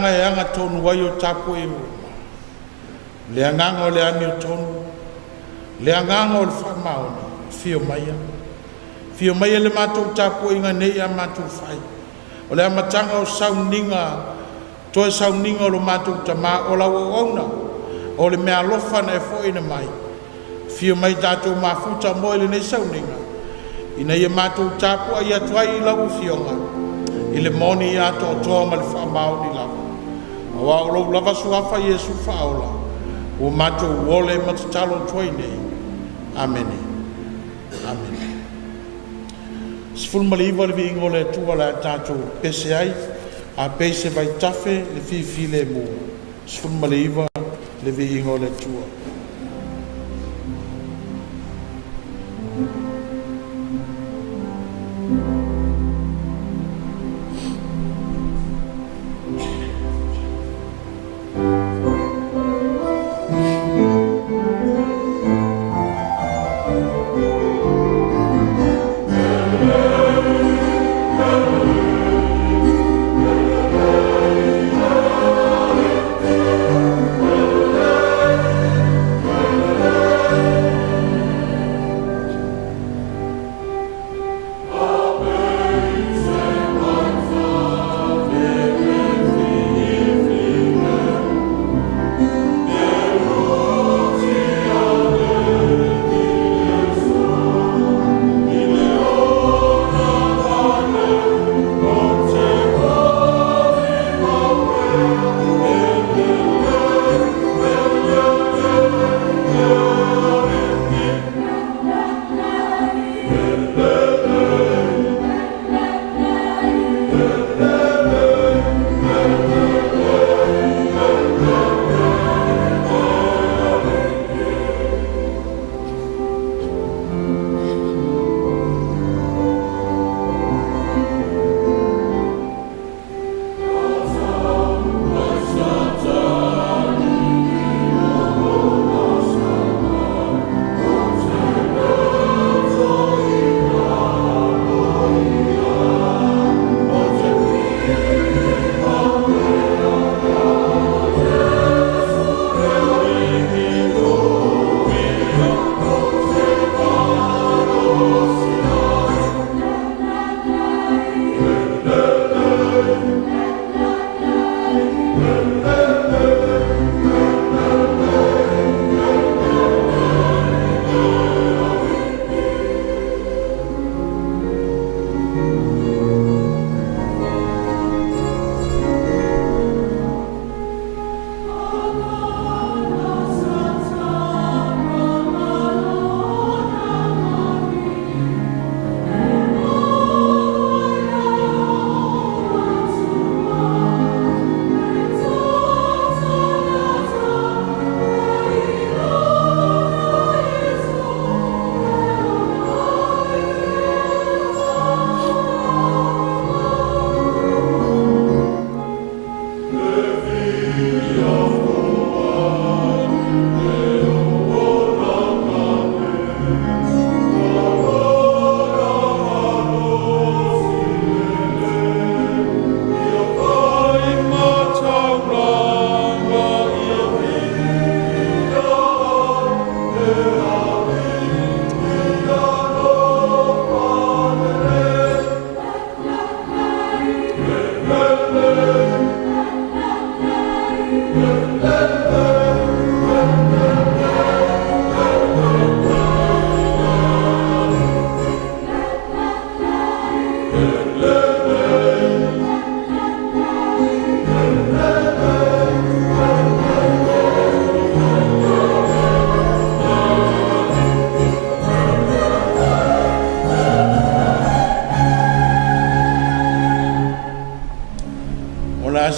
anga e anga tonu wai o tapu e o. Le anganga o le ani o tonu. Le anganga o le whamaona. Fio maia. Fio maia le mātou tapu inga nei a mātou whai. O le amatanga o sauninga. Toe sauninga o lo mātou tama o la waona. O le mea lofa na e fo ina mai. Fio mai tātou mafuta mo ele nei sauninga. Ina ia mātou tapu a ia tuai i lau fionga. I le moni i ato o toa ma le whamao ni lau. A wa o lau lava suafa Iesu whaola. O mātou wole matatalo tuai nei. Amene. Amene. Sifun maliwa le vi ingo le tua le tātou pese ai. A pese vai tafe le fifi le mu. Sifun maliwa le vi ingo le tua.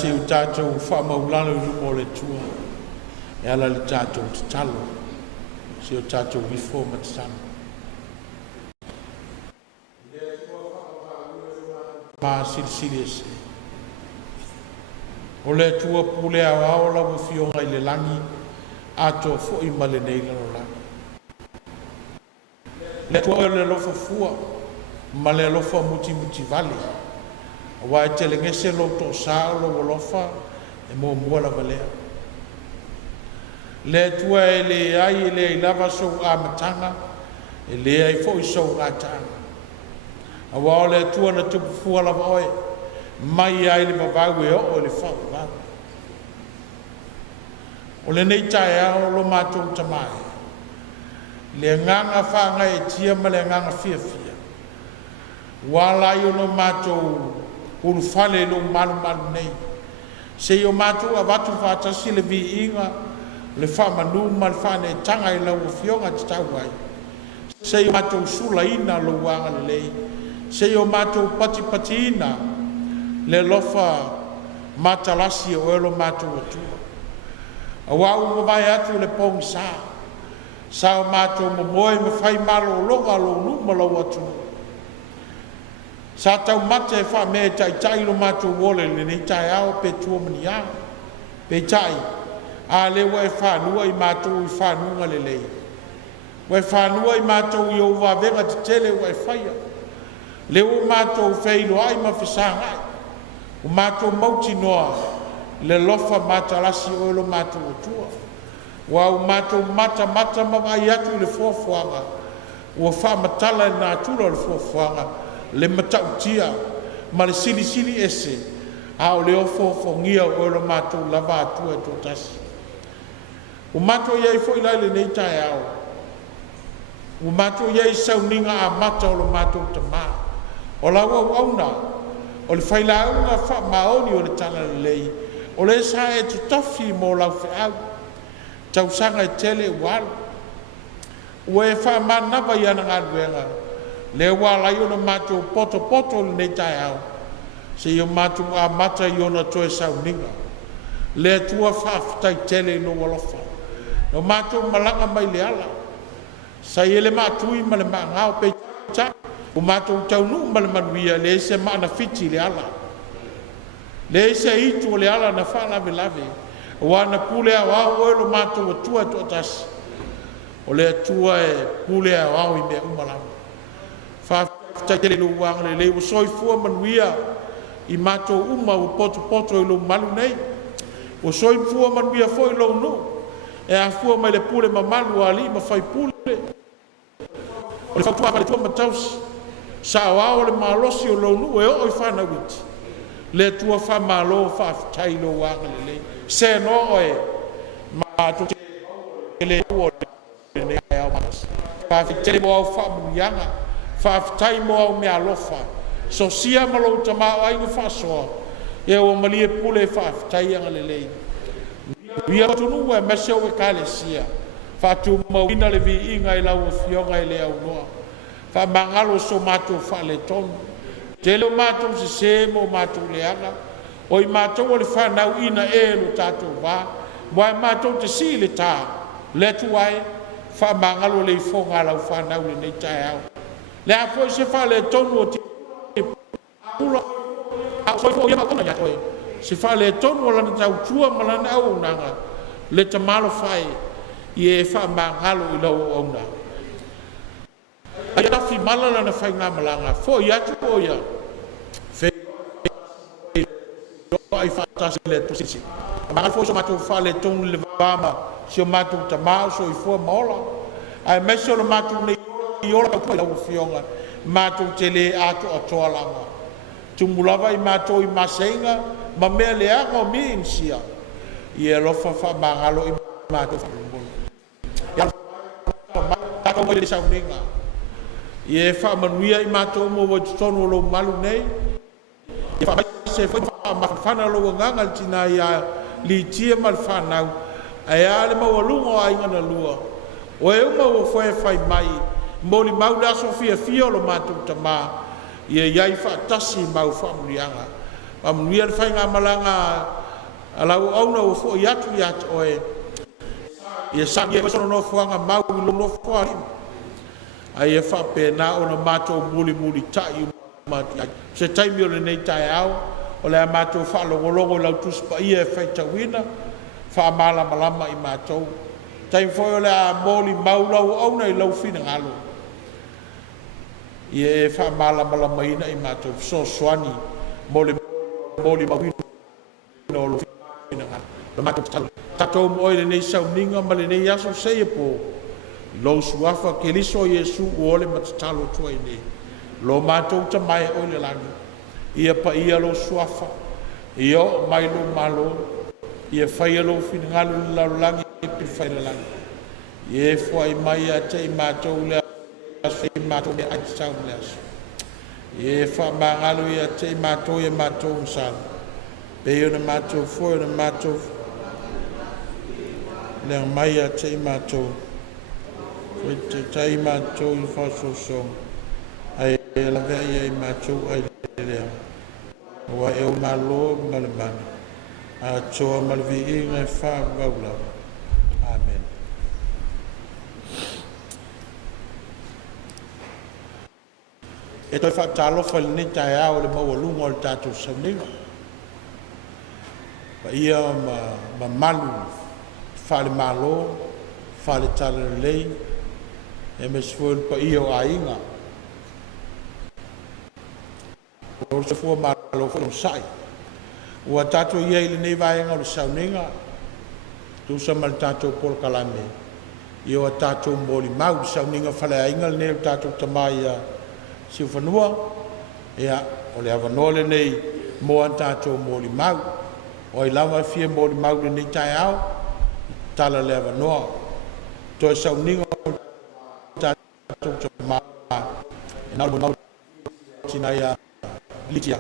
se o tātou whamaulano i lumo le tua. E ala le tātou te talo. Se o tātou wifo matatano. Ma siri se. O le tua pule a waola wa fionga i le langi. Ato fo i male nei lano langi. Le tua le lofa fua. Ma le lofa muti vale. Wa te le ngese lo to sa lo lofa e mua lava lea le tua e le ai le i lava sou amatanga e le ai fo i sou ngatanga awa o le tua na tupu fua lava oe mai ai le vavau e o le whau lava o le nei tae ao lo mātou tamai le nganga whanga e tia ma le nganga fia fia wala i ono mātou uru fale lo malu malu nei se yo mātou a watu whātasi le vi inga le whamanu ma le whane tanga i lau Afioga te tau ai se yo mātou sula ina lo wanga le lei se yo mātou pati pati ina le lofa matalasi o elo mātou atua a wau mo vai atu le pong sa o mātou mo moe me whai malo loga lo numa lo atu sa tau mate e wha me tai tai lo mātou wole le nei tai ao pe tua mani a pe tai a le wa e whanua i mātou i whanua le lei wa e whanua i mātou i AUVA'A te tele wa e whaia le o mātou whailo ai ma whisanga o mātou mauti noa le lofa matalasi o elo mātou atua wa o mātou mata ma vai atu le fuafuanga ua whamatala e nā tura le fuafuanga le matautia ma le sili sili ese a o le ofo ngia o elo mātou lava atua e tō tasi o mātou iai fo ilai le nei tae ao o mātou iai sauninga a mata o lo mātou tamā o laua auna o le whailaunga wha maoni o le tala le lei o le sa e tu tofi mo lau whiau tau sanga e tele wal ua e wha manava i ana ngaruenga le wala i ona mātou poto le nei tae ao se i o mātou a mata i ona toe sauninga le tua whaafitai tele no walofa no mātou malanga mai le ala sa i ele mātui ma le maangao pe ta o mātou taunu ma le manuia le se maana fiti le ala le se itu le ala na wha lave o ana pule a wau o lo mātou atua to tas o le atua e pule a wau i mea umalama whaafitai tele no wanga le o soifua manuia i mātou uma o poto i lo malu nei o soifua manuia fo i lo no e a fua mai le pule mamalu ali ma fai pule o le fatua le tua matausi sa o le malosi o lo nu e o i fana witi le tua fa malo fa tai lo wa le se no e ma tu le o le ya mas fa tele mo fa yanga fa tai mo me alofa so sia malo tama ai fa so e o mali pule fa tai yanga le ia tunu e mese o kalesia fa tu mo ina le vi inga i lau Afioga i le au noa fa mangalo so matu fa le ton tele matu se mo matu le aga o i matu o le fa nau ina e lo tatu va wa matu te si le ta le tu ai fa mangalo le fonga lau fa nau le nei tai au le a foi se fa le ton o ti pula a foi fo ia ma kona ya toi se fa le tonu la na tau tua malana au nanga le tamalo fai e fa mangalo i lau au na ai ta fi malana na fai nga malanga fo ia tu o ia fe ai fa ta le tu sisi ma fo so matu fa le tonu le vama se matu tamao so i fo mola ai meso le matu nei i ora ko lau Afioga matu tele atu o toalanga tumulava i matou i masenga ma mea leanga o mi insia i e lofa wha mangalo i matou whakungolo ia matou mai le sauninga i e wha manuia i matou mo wajitono lo malu nei i wha mai se wha mawhana lo nganga tina i a li tia mal whanau a e ale mawalunga o aingana lua o e uma o whae whai mai mo li maula so fia lo matou tamaa ia iai whaatasi mau whaamurianga. Whaamurianga le whainga malanga alau auna o fo iatu oe. Ia sami e wasono no fuanga mau i lono fuarima. A ia whapena o na mātou muli tai mati. Se taimi o le nei tai au, o le a mātou whaalongolongo lau tuspa ia e whaitawina, whaamala malama i mātou. Taimi foi o le a moli mau lau auna i lau fina ngalo. Ia e whaamala malamaina i mātou so soani moli mawina o lo ina ngā. Le mātou talo. Tatou mo le nei sauninga ma le nei aso seia po. Lo suafa ke liso Yesu o le matatalo tua i nei. Lo mātou ta mai o le langi. Ia pa ia lo suafa. Ia o mai lo malo. Ia whai alo whiningalu le langi e pi whai le langi. Ia fua i mai a te i mātou le aso i mātou le aiti tau le aso. Ia wha māngalo i a te i mātou msala. Peo na mātou fua na mātou le mai a te i mātou. Fui te tai mātou i whasosong. Ai e la vea i mātou ai le lea. Wa e o malo malemani. A toa malvi i ngai wha waulau. Amen. E toi wha talo whali ni tai au le maua lunga o le tātou sauninga. Pa ia ma malu wha le malo, wha le tala lei, e me sifo pa ia o a inga. O se fua malo wha sai. Ua tātou ia ili nei vaenga o le sauninga, tu sa mal tātou pol kalame. Ia o tātou mboli mau, sauninga whale a inga le nei o tātou tamai a si whanua, ea o le avanole nei moa tātou mboli mau, o i lama fia mboli mau le nei tai au, tala le avanoa. Toi sauninga o tātou tamai, e nau mau tina ia litia.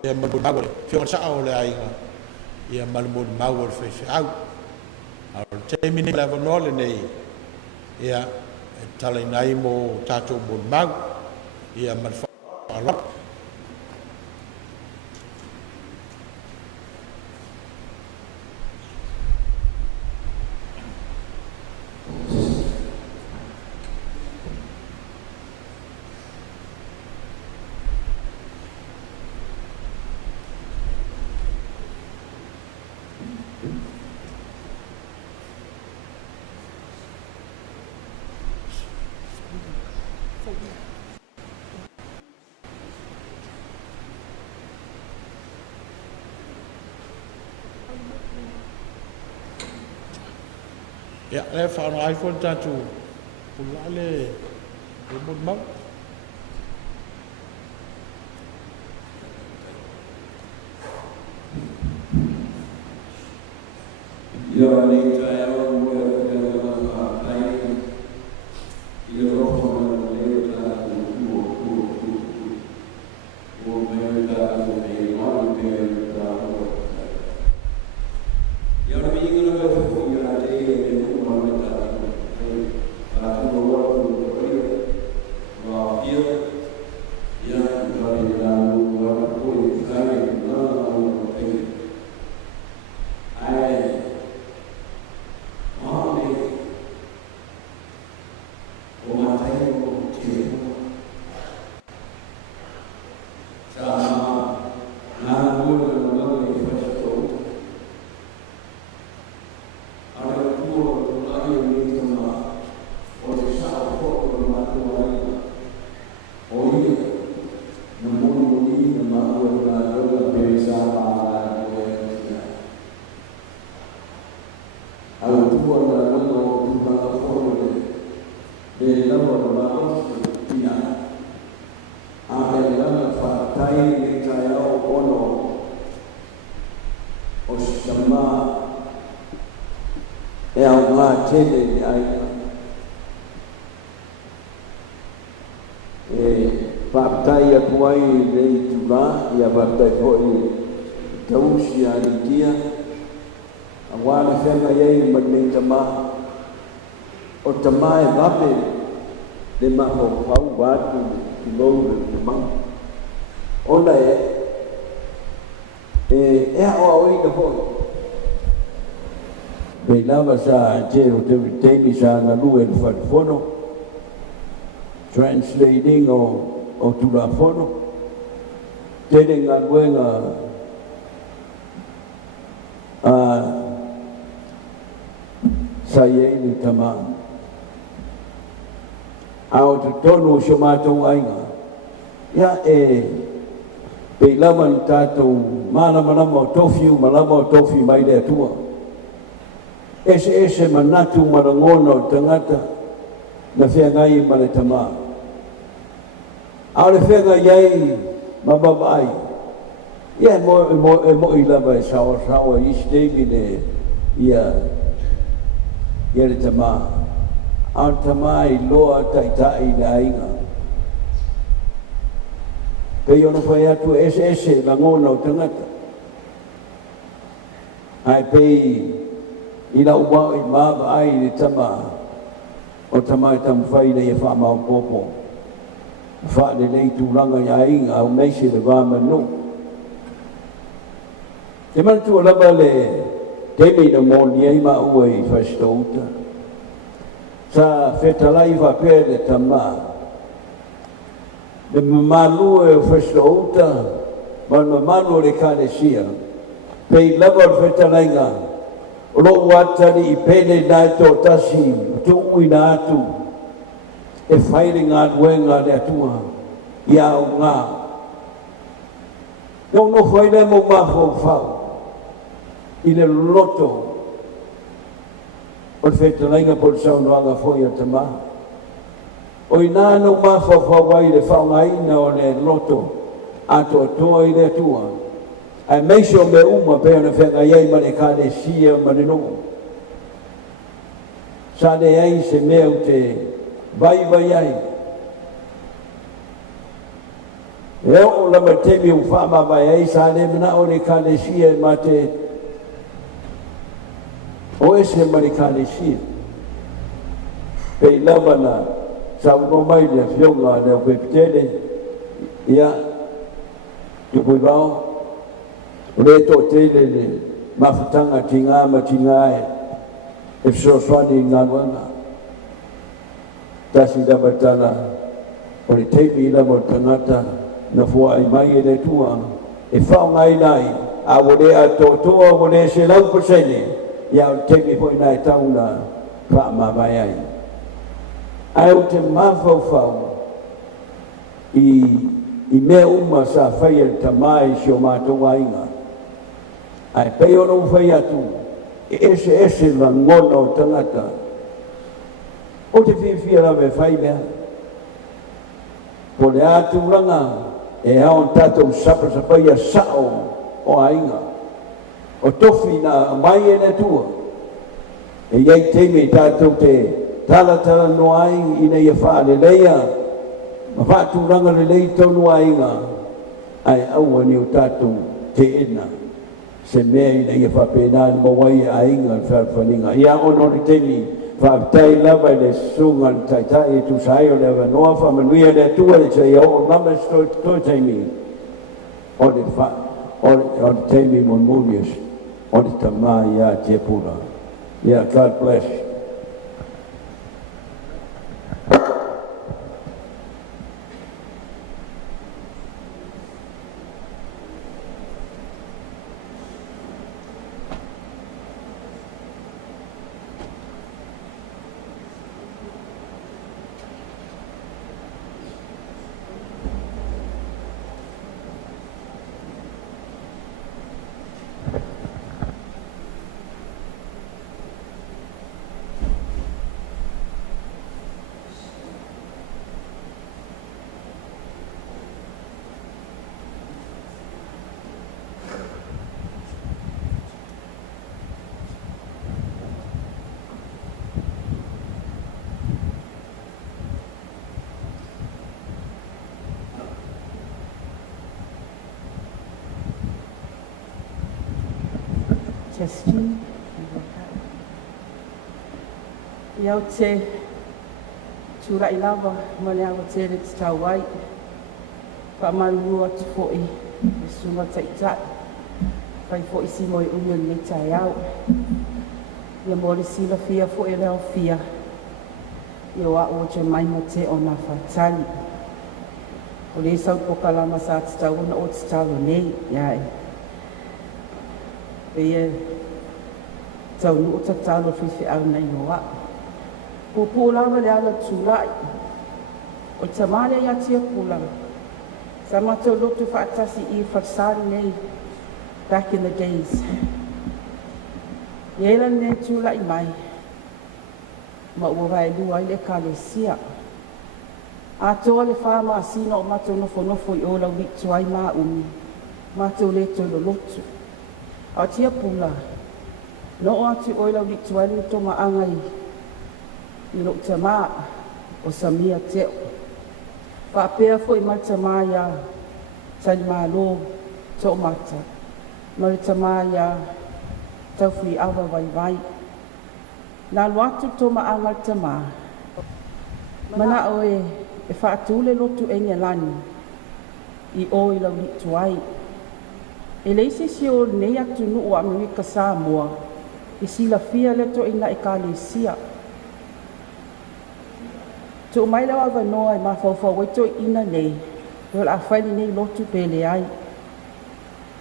Ia malmoni mau le whionga saa o le ainga. Ia malmoni mau o le whewhi au. Au te mini le avanoa le nei. Ia tala inai mo tātou moni mau. Ia malwha ia le whaano iPhone tātou pula le moni mau. Ia nei tai au mua ka ai ia roho na leo tātou o mea tātou e manu pēr tātou. Ia ora mi inga na whewhi ia te e me kumau tātou. Tātou watu wa ia ia kare nā mua koe kare nā mua pēr. Ai e AUVA'A tele ni aina e whaptai atu ai rei tula ia whaptai hoi tausi a ritia a wale whenga iei magnei tama o tama e vape le maho whau watu ki lou le tama ona e a oi na hoi Pei lava sa te o te viteni sa na lue le wharifono, translating o tulafono, tere ngā luenga sa iei ni tama. A o te tonu o sio mātou ainga, ia pe lama ni tātou malama o tofi mai le atua. Ese manatu marangona o tangata na whengai ma le tamā. Aore whengai ai mababa ai. Ia mo I lava e sawa I stegi ia le tamā. Aore tamā I loa taitai le ainga. Pei ono whai atu ese langona o tangata. Ai pei I lau wau I mawa ai le tamā. O tamā I tamu whai le wha mau popo. Wha le nei tūranga I ainga au meise le wāma no. Te mantu o lava le temi na mōni ai ma ua I whastouta. Sa whetalai whapea le tamā. Le mamalu e whastouta. Ma mamalu le kānesia. Pei lava o whetalainga. O lo watari I pene nai tō tasi. Tu ui nā atu. E whaere ngā nuenga le atua. I au ngā. No whaere mo mafo whau. I le loto. O le whetalainga po le saunoanga foi a tamā. O I nā no mafo whawai le whaungaina o le loto. Ato toa I le atua. Ai meisho me uma pe ona whenga iei ma le kāne sia ma le no. Sa le ai se mea u te vai ai. E o lama temi u whama vai ai sa le mana o le kāne sia ma te o ese ma le kāne sia. Pe lama na sa uno mai le Afioga le o pepitele ia tupui vao. Le to tele le mafutanga tinga ma tinga e swani ngawanga tasi da batala o le teimi la mo tangata na fua I mai le tua e fa ngai nai a wole a to wole se lau posene ya o teimi foi nai tauna fa ma vai ai ai o te mafau I me uma sa fai el tamai si o mātou ainga. Ai pei ono whai atu, ese la ngona o tangata. O te whiwhia la me whai mea. Po le atu ranga, e haon tātou sapai a sao o ainga. O tofi na mai e ne tua. E iei teime tātou te tala no ai ina ia wha le leia. Ma whātu ranga le lei tonu ainga. Ai aua ni o tātou te ena. Se mea ina ia whapena ni mawai ainga whawhaninga. Ia ono ni teimi whaptai lava le sunga ni taitai e tu sai o le wanoa whamanuia le tua le sei o nama sto teimi. O le teimi monmunius. O le tamā ia Tiapula. Yeah, God bless. Justin. Iau te tura I lava ma le awa te te tau ai. Whaamalu atu fo'i e sunga taitai. Whai fo'i si moi union me tai au. Ia mole sila fia fo'i leo fia. Ia wa o te mai ma te o na whatali. O le sau pokalama sa te tau na o te talo nei. Iai. Ia tau nu o tatalo whiwhi au nei noa. Pupulawa le ala tūrai. O tamane ia Tiapula. Sa mātou lotu whaatasi I whaasari nei back in the days. Iela ne tūla I mai. Ma ua vai lua I le kālesia. A toa le whāma a sino o mātou nofo I ola witu ai mā umi. Mātou le tō lotu. A Tiapula. No o atu oila witu ai le tō maangai. I lo te mā o Samia teo. Whaapea fo I mai te mā ia tani mā lō tō mata. Ma le te mā ia tauwhi awa vai vai. Nā luatu tō maangai te mā. Mana oe e whaatule lotu e lani I oila witu ai. E leise si o nei atu nu o Amerika Samoa. I sila fia le to ina I kālesia. To mai lawa wanoa I mawhawha waito ina nei. Rol a whaini nei lotu pele ai.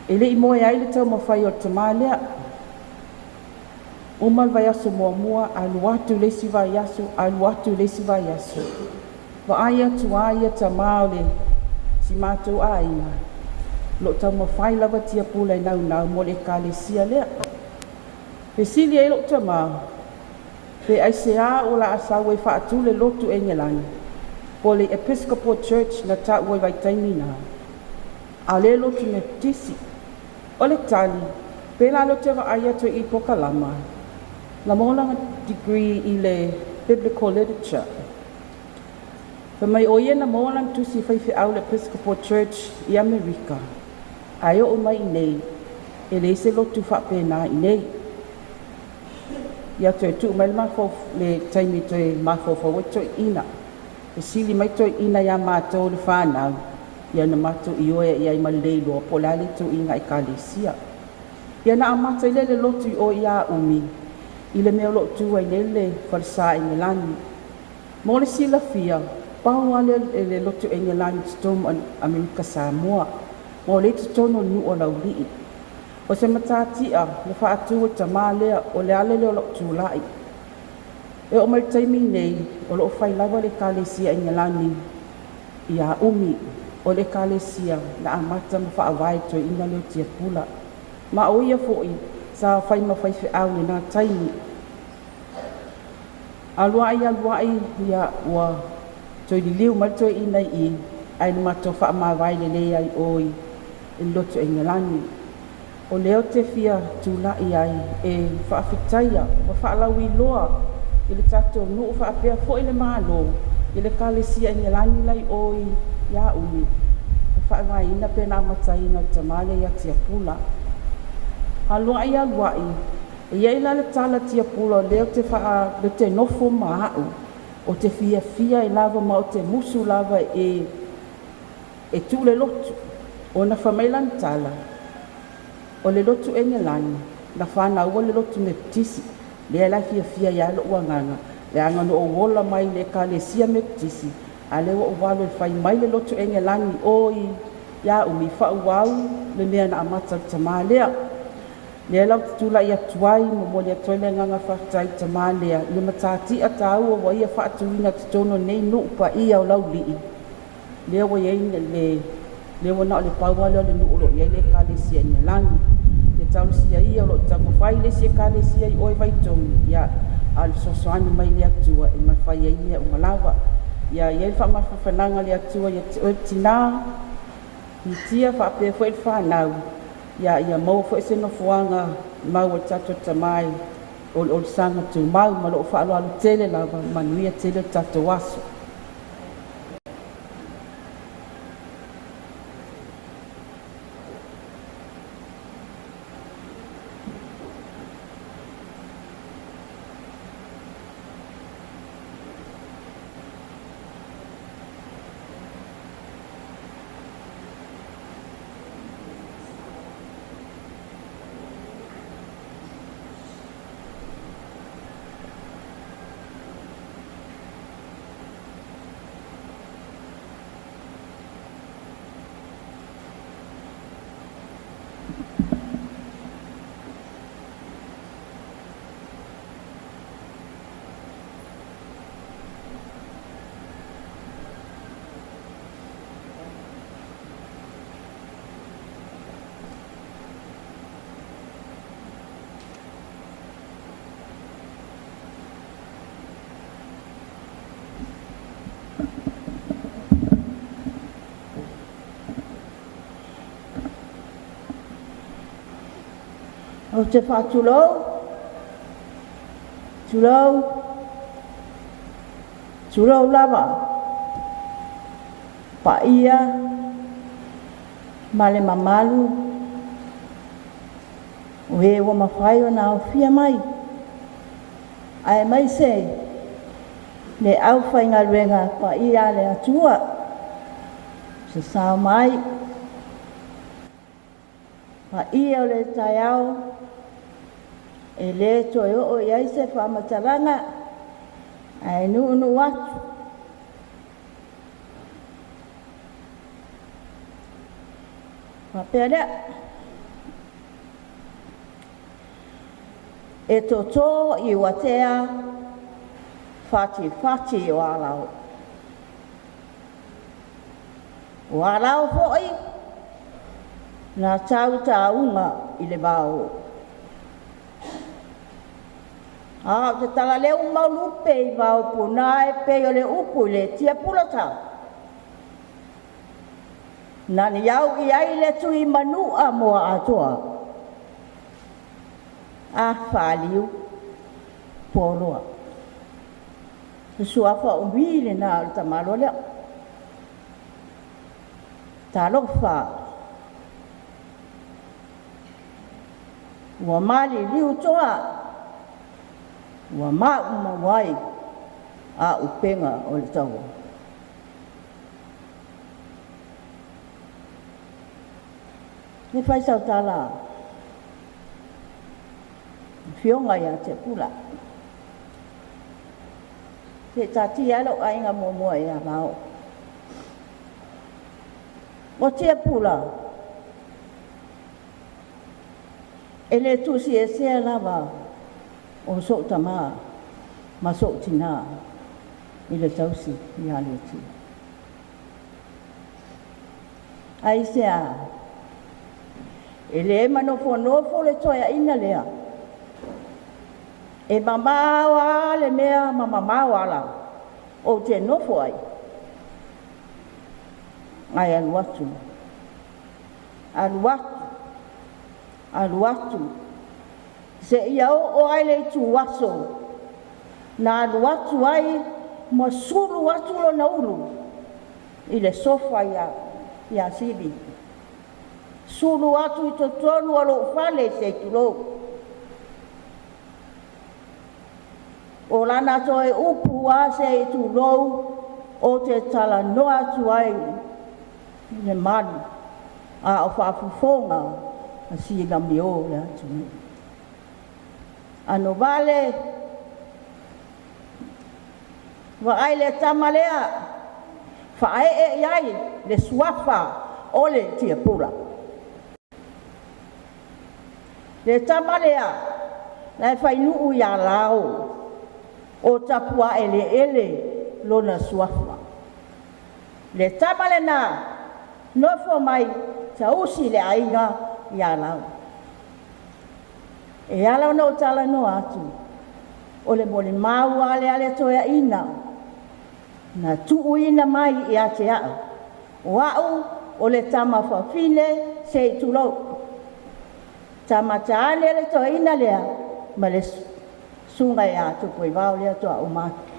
E le I moe ai le tau mawhai o tamalea. Umal vai aso mua mua, aluatu lesi vai aso, aluatu lesi vai aso. Wa aia tu aia ta maole, si mātou aina. Lo tau mawhai lawa Tiapula I nau mo le kālesia lea. Pe sili e lo ta mau. Pe aisea o la asawe whaatule lotu e ngelani. Po le Episcopal Church na ta ue vai taimina. A le lotu me tisi. O le tali, pe la lo te wa aia to I pokalama. La molanga degree I le Biblical Literature. Pe mai o ia na molang tusi whaiwhi au le Episcopal Church I Amerika. Ai o mai nei, e le se lotu whapena I nei. Ia toi tu mai mafo le taimi toi mafo fo wato ina. E sili mai toi ina ia mātou le whanau. Ia na mātou I oe ia I maleilo po lale tu inga I kālesia. Ia na amata I le lotu o ia umi. I le mea lotu ai nele wharsa I ngelani. Mo le sila fia, pau ale le lotu e ngelani tutomu Amerika Samoa. Mo le tutono nu o laulii. O se matatia, le whaatu o tamā lea o le ale leo lotu lai. E o mai taimi nei, o lo whai lawa le kālesia I ngelani. Ia umi o le kālesia na amata ma whaawai to ina leo Tiapula. Ma o ia fo'i, sa whai ma whai whiau ni nā taimi. Aluai ia ua toi li liu mai toi ina I, ai ni mato wha ma vai le lei ai oi, I lotu e ngelani. O leo te fia tūlai ai e whaafitaia, wa whaalawi loa, I le tatou nuu whaapea fo I le mālo, I le kālesia I ngelani lai oi, ia umi. E whaamai ina pena mataina tamale ia Tiapula. Aluai, e iei la le tala Tiapula leo te wha le te nofo maau, o te fia I lava ma o te musu lava e tūle lotu, o na whamailan tala. O le lotu e ngelani, na whanau o le lotu me tisi, lea la fia ia lo uanganga, le angano o wola mai le kālesia me tisi, a le o walo e whai mai le lotu e ngelani oi, ia umi whauau, le mea na amata tamā lea. Lea lau tutula ia tuai, mo le toile nganga whaktai tamā lea, le matati a tau o wa ia whaatuina tutono nei nuupa ia o lau lii. Lea wa iei le wana o le paua leo le nuulo iei le kālesia I ngelani. Le tausia ia o lo tango whai le sia kālesia I oi vaitongi, ia al sosoani mai le atua e mai whai iei mea umalawa. Ia iei whamawhananga le atua ia te oe tina, I tia whaapea fo e whanau. Ia mau fo e se nofuanga mau o tato tamai o sanga tu mau ma lo whaalo alu tele lava manuia tele tato waso. O te whātulou, tulou lava, pa ia, male mamalu, o he wa mawhai o nā o fia mai. Ai mai se, le au whainga ruenga pa ia le atua, se sao mai, pa ia o le tai au, e le toi o iai se whamataranga, ai nu atu. Pa pērea, e tō i watea whati o alau. O alau hoi, nā tau tāunga i le bāo. Te tala leo maulupe i wau puna e pe o le upu i le Tiapula tau. Nani au i ai le tui manua moa atoa. A whāliu pōroa. Te suafa o wile nā o tamaro leo. Tā rofa. Ua mali liu toa. Ua mauma wai a upenga o le tau. Ne fai sau tala. Afioga ia Tiapula. Te tati alo ainga mua ia vao. O Tiapula. E le tusi e sea lava o sok tama ma sok tina i le tausi i ale ti. Ai sea e le manofo le toia ina lea. E mamawa le mea mamawa la o te nofo ai. Ai aluatu. Aluatu. Se ia o ai le tu waso. Na aluatu ai ma sulu watu lo na ulu. I le sofa ia sibi. Sulu atu i totonu alo fale se tulo. O lana toe upu a se tulo o te tala no atu ai le manu. A o whaafufonga a si la mio le atu. Ano vale wa ai le tamalea fa ai le suafa o le Tiapula. Le tamalea lai fai nuu ia lao o tapua ele lona suafa. Le tamale na nofo mai tausi le ainga ia lao. E ala no tala no atu. O le mole mau ale toia ina. Na tuu ina mai i ate au. O au o le tama whawhine se tulo. Tama taane le toia ina lea. Ma le sunga e atu koe wau lea toa o matu.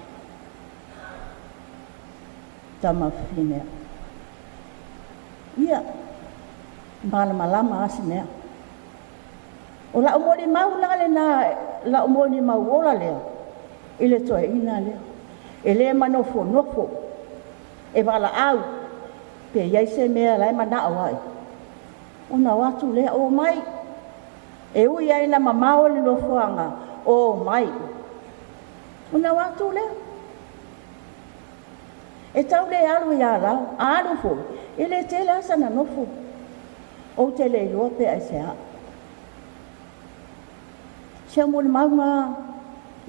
Tama whawhine. Ia. Malama asi mea. O la umoni mau lale na la umoni mau ola lea. Ile toa ina lea. E le nofo. E wala au. Pe iai se mea lai mana awai. O na watu lea o mai. E ui ai na mamao le nofoanga o mai. O na watu lea. E tau le alu ia rau. Alu fo. E le tele asa na nofo. O te le iloa pe ai se a. Sia mo le maunga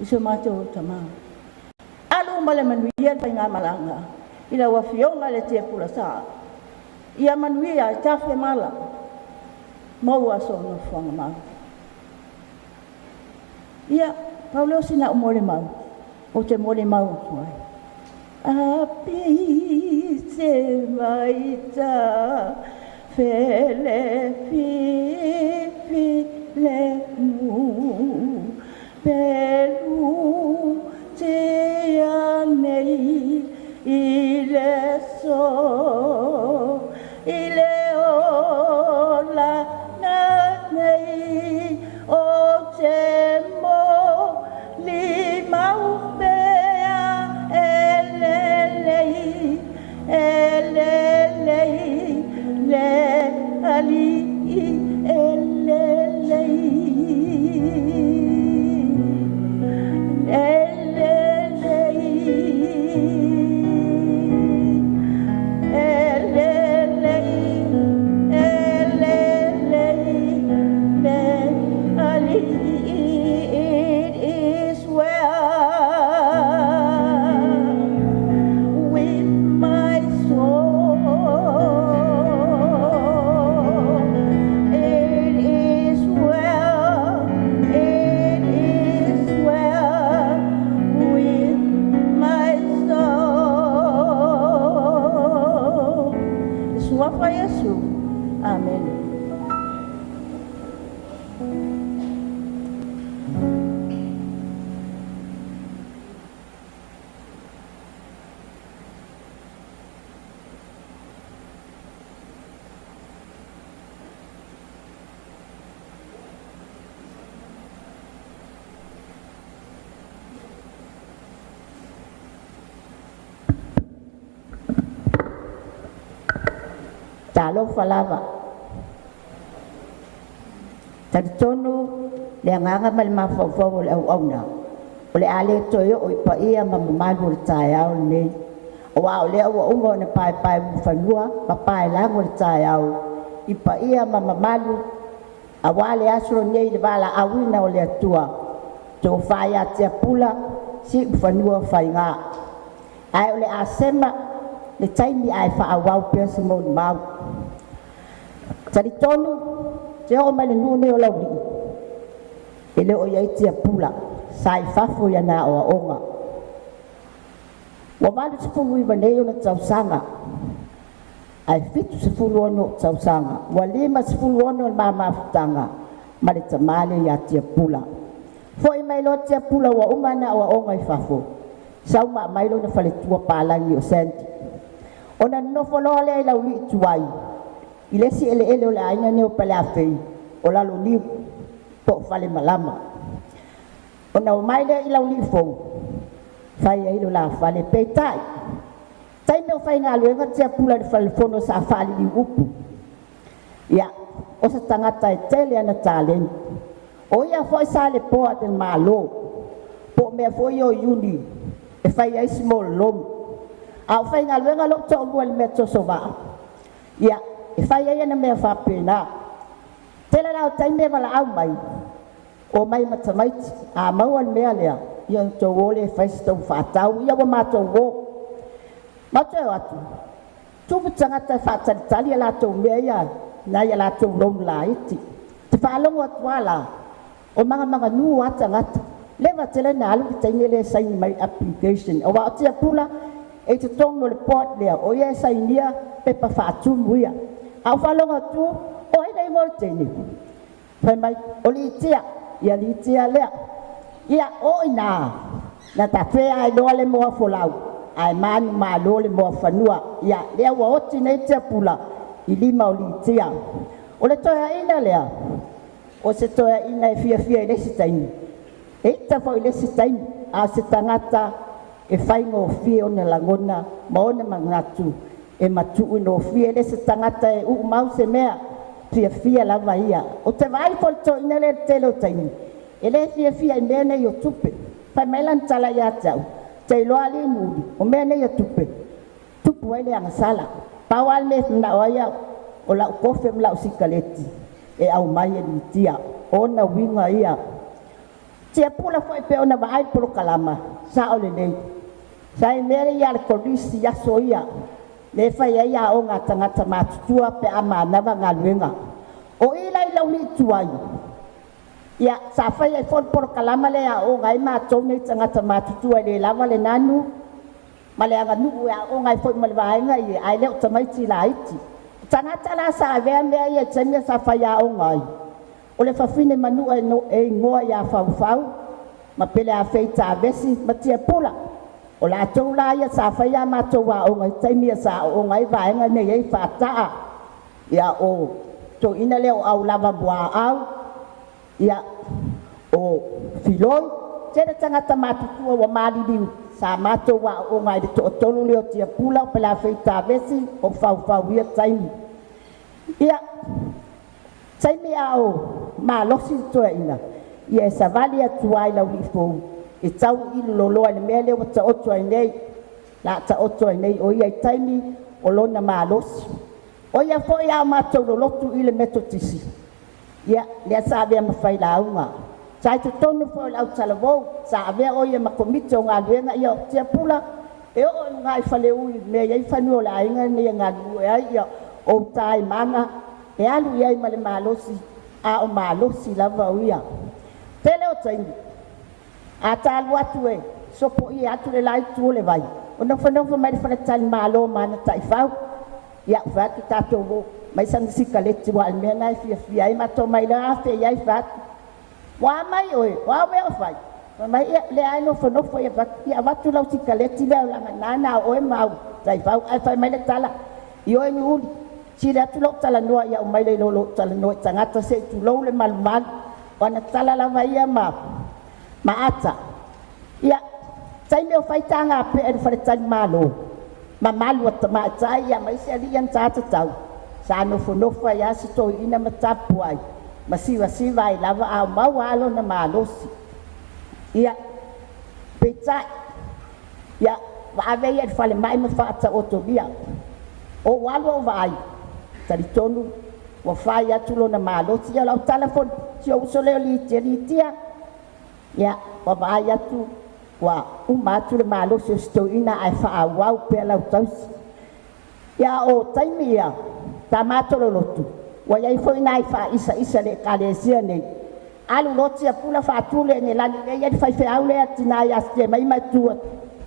i se mātou tama. Alu ma le manuia pai ngā malanga. I la Afioga le Tiapula sa. Ia manuia e tawhe mala. Mau aso no whanga mau. Ia, pauleo sina o mole mau. O te mole mau kuai. Api se maita fele fifi le nu pelu te anei i le so i le ola na nei o te mo li mau mea le ali Amen. Talo falava. Tatono le nganga mal mafofo le ona. Ole ale toyo o pa ia mamalu taya o le. O wa ole o ungo na pai pai fanua papai la mo taya o. Ipa ia mamalu awale asro nei le bala awina ole atua. To faya Tiapula si fanua fainga. Ai ole asema le taimi ai fa awau pesa mo mau. Tari tonu te o mai nu ne o lauri. Ele o ia Tiapula sai fafo ya na o onga. Wa malu sifulu i bane o na tausanga. Ai fitu sifulu ono tausanga. Wa lima sifulu ono mama futanga. Mare tamale ya Tiapula. Fo i mai lo Tiapula wa umana o onga i fafo. Sauma mai lo na faletua palangi o senti. Ona no folole ai lauli tuai. Ile si ele o la aina ne o pale afei. O la lo ni po fale malama. Ona o mai le i lauli fo. Fai ai lo la fale peitai. Tai me o fai ngā luenga Tiapula le fale fono sa fale ni upu. Ia, o sa tangata e tele ana talen. O ia foi sa le poa del malo. Po mea foi o yuni. E fai ai small lomu. Au fai ngā luenga lo to mua le mea tosova. Ia, e fai ai ana mea whapena. Tela rao tai mea wala au mai. O mai matamaiti. A maua le mea lea. Ia to wole fai stau whatau. Ia wa mātou wo. Mātou atu. Tupu tangata whataritali a lātou mea ia. Nā ia lātou lomu la iti. Te whaalongo atu ala. O manga nuu atangata. Lewa tele na alu ki tainele saini mai application. O wa o Tiapula. E te tongo le pot lea, o ia sa inia pepa whaatumu ia. Au whalonga tu, o ina i mori tene. Pai mai, o li itia, ia li itia lea. Ia o ina, na ta whea e loa le moa folau. Ai manu maa lo le moa whanua. Ia, lea wa oti nei Tiapula, i lima o li itia. O le toia ina lea, o se toia ina e fia i lesi taini. E ta fo i lesi taini, a se tangata, e fai ngō fie o na langona, ma o na mangatu, e matu no fie, le se tangata e u mau se mea, fia lava ia. O te vai fo to ina le tele o taini, e le fia i mea nei o tupe, fai mailan tala ia tau, te iloa li nuri, o mea nei o tupe, tupu ai le angasala, pawal me na o ia, o lau kofe mlau sikaleti, e au mai e nitia, o na winga ia. Tiapula foi pe ona vai pro kalama, sa o le nei. Sai mere ia le korisi ya soia. Le fai ia o nga tangata matutua pe ama nava nga luenga. O ila ila uli tuai. Ia sa fai ai fon por kalama le a o ngai ma tone tangata matutua le lava le nanu. Ma le anga nuku a o ngai foi malvaenga i ai le o tamaiti la iti. Tangata la sa avea mea ia tania sa fai a o ngai. o le fafine manua e ngoa ia faufau ma pele a feita vesi ma Tiapula o la tau la ia sa faia ma tau wa o ngai taimia sa o ngai vaenga nei ei fataa ia o to ina leo au lava bua au ia o filoi tere tangata matutua wa maliliu sa mato wa o ngai de to tolu leo Tiapula pele a feita vesi o faufau ia taimi ia taimi au ma losi to ina ia sa vali atuai la ulifo e tau i lolo le mele o ta oto nei la ta oto nei o ia taimi o lona ma losi o ia fo ia ma to lotu i le metotisi ia le sa vea ma fai la unga sai te tonu fo la utalavo sa vea o ia ma komito nga luenga ia Tiapula e o ngai fale ui me ia fanu la inga ni nga ia o tai manga e alu ia ma le malosi a o malosi lava uia tele o taimi a talu atu e sopo i atu le lai tu le vai o na whanau mai whana tali malo mana tai whau ia whatu tatou wo mai sang sika leti wa al mea nai fia i mato mai la afe iai whatu wa mai oe wa mea whai mai le ai no whanau fo ia watu lau sika leti leo langa nana oe mau tai whau ai whai mai le tala i oe ni uli si le atu lau tala noa ia o mai le lolo tala noa tangata se tu lau le malumalu wana tala lava ia ma ata ia tai me o faitanga pe e fare tali malo ma malu ata ma tai ia mai se ali an tata tau sa no fo no fa ia se to ina matapu ai ma si vai lava a mau alo na malosi ia pe tai ia va ave ia fale mai me fa ata otovia o walo vai tali tonu wa fai atu lo na malosi ia lau telefon si o so leo li tia ya wa vai atu wa umatu le malosi o sto ina ai fa awau pe lau tausi ya o taimia tamato lo lotu wa ia foi nai fa isa le kalesia nei alu loti a pula fa tule ni lani le ia fai fe aule atina ya ste mai matu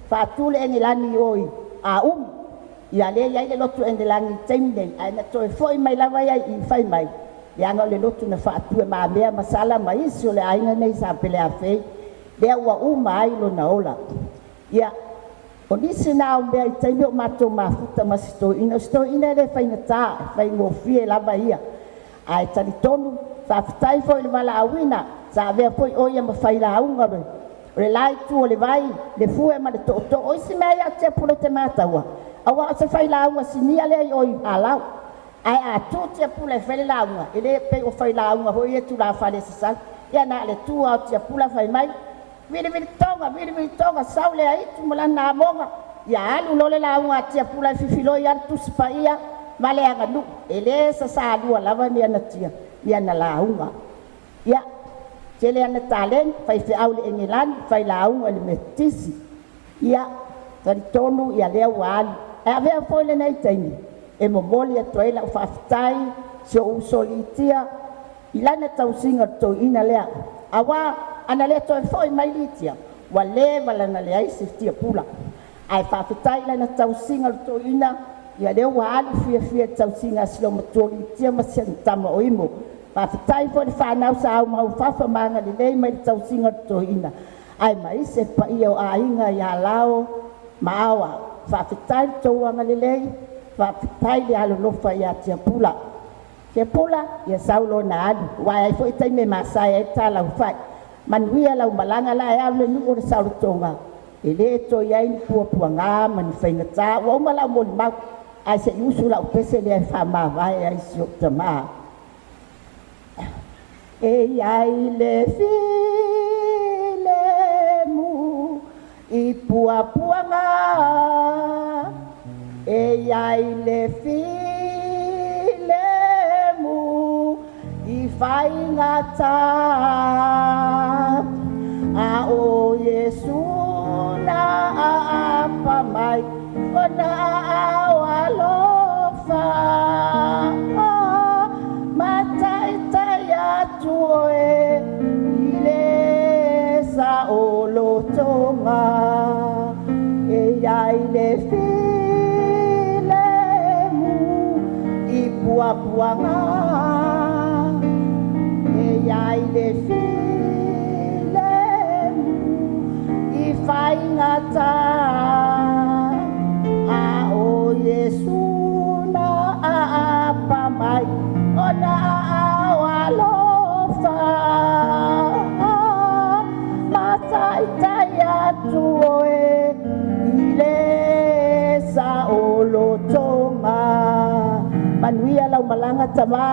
fa tule ni lani oi a ia le ia le lotu en langi taimdei ai na toi foi mai lava ia I fai mai ia no le lotu na fa tu ma mea masala mai so le ai nei sa pele a fei le wa mai lo na ola ia o disi na o mea taimio mato mafuta masito ina le fai na ta fai mo fie lava ia ai tali tonu fa fitai foi le mala awina sa vea foi o ia ma fai la unga le lai tu le vai le fue ma le to o isi mea ia te pule te mataua awa se fai la unga sinia le oi alau ai a tu te pule fai la unga ele pe o fai la unga hoi e tu la fale sa ia na le tu a te pula fai mai viri tonga saule ai tu mala na monga ia alu lo le la unga te pula fifilo ia tu spaia male anga nu ele sa lua lava ni ana tia ia na la unga ia tele ana talen fai fe aule engelan fai la unga le metisi ia tari tonu ia lea wali e avea foi le nei taimi e momoli atoe la ufafitai se o usolitia I lana tausinga to ina lea awa ana lea toi foi mai litia wa leva lana lea isi Tiapula ai fafitai lana tausinga to ina ia lea wali fia tausinga silo matoli tia masiantama oimo fafitai foi whanau sa au mau fafa manga li lei mai tausinga to ina ai mai se pa ia o ainga ia lao maawa fafitai to anga li lei fafitai le alo lofa ia Tiapula ia saulo na adu wai foi tai me masai e tala ufai manuia lau malanga la e au le nuko le saulo tonga ele to ia in puanga man fainga ta wa mala mo ma ai se usu la pese le fa ma vai ai si optama e ai le file mu I puanga e ai le file I fai ngata a o Yesu na apa mai ona awalofa matai ya tuoe ile sa olotonga e ai le file mu I puanga le filemu I whaingata a o Yesu na a pamai o na a walofa matai tai atu oe ile sa olotonga manuia lau malanga tama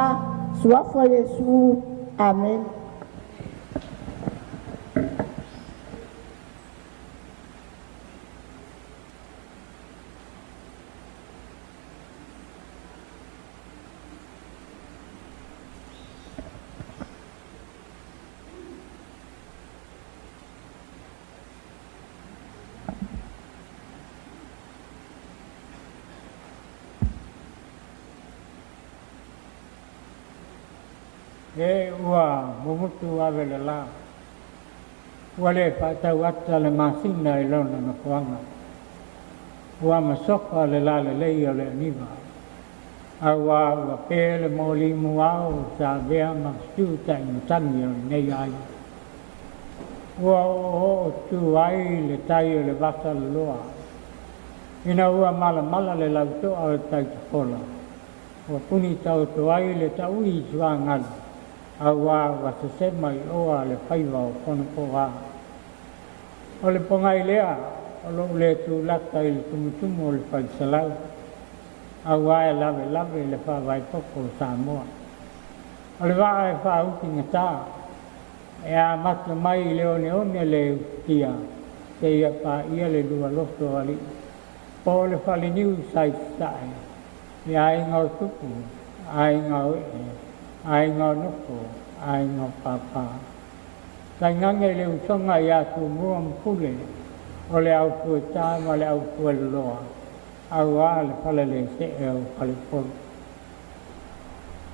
suafa Yesu amen. Ua mumutu avele la. Wale whatau ata le masina I lona na kuanga. Ua masoka le la le lei o le aniva. Awa ua pele moli muao sa vea mastu ta inutani o nei ai. Ua o tu ai le tai o le vasa le loa. Ina ua mala le lautoa o le tai tapola. Ua puni tau to ai le tau I sua ngala. Awa wasa se mai oa le whaiwa o kono koa. O le pongai lea, o lo le tu laka I le tumutumu o le whaisalau. Awa e lave le whawai poko o Samoa. O le waa e whauki ngata. E a mata mai I le one le tia. Te ia pa ia le lua loto ali. Po le whale niu sai sae. E a inga o tupu, a inga o ai ngā nuko, ai ngā papa. Kai ngange le usonga I atu mua mpule, o le au pue tā ma le au pue loa. Au a le whale le se e au whale polu.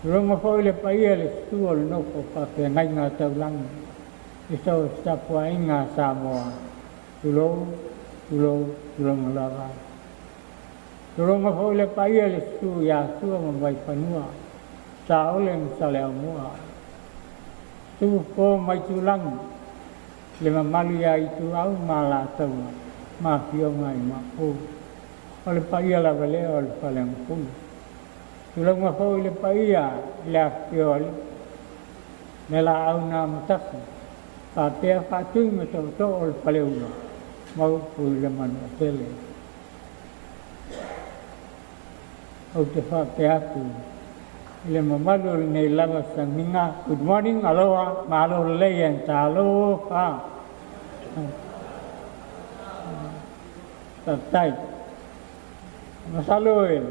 Runga fo le paia le stua le noko pake ngai ngā taulangi. I so stapua inga Samoa. Tulou ngalawa. Runga fo le paia le stua ya stua mamai panua. Sa ole sa le mua. Tu ko mai tu lang. Le mamali ai tu au mala tau. Ma fio mai ma pu. Ole paia la vale ole pale pu. Tu lang ma fo le paia le fio le. Nela au na mataku. Pa pe fa tu me to ole pale u. Mau pu le man tele. O te fa pe atu. Le mamalu nei lava sanginga. Good morning, aloha, malo leyen ta aloha. Tatai. Masalo e.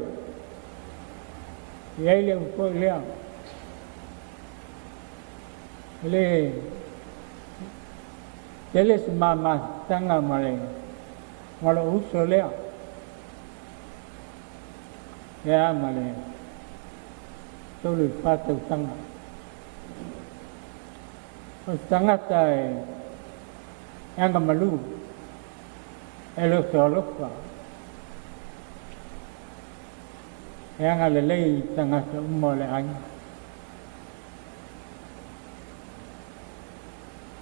Yai le upo lea. Le. Tele si mama tanga male. Malo uso lea. Ya male. Tolu patau tanga. O tanga tai anga malu. Elo tolofa. Anga lelei tanga sa umole anga.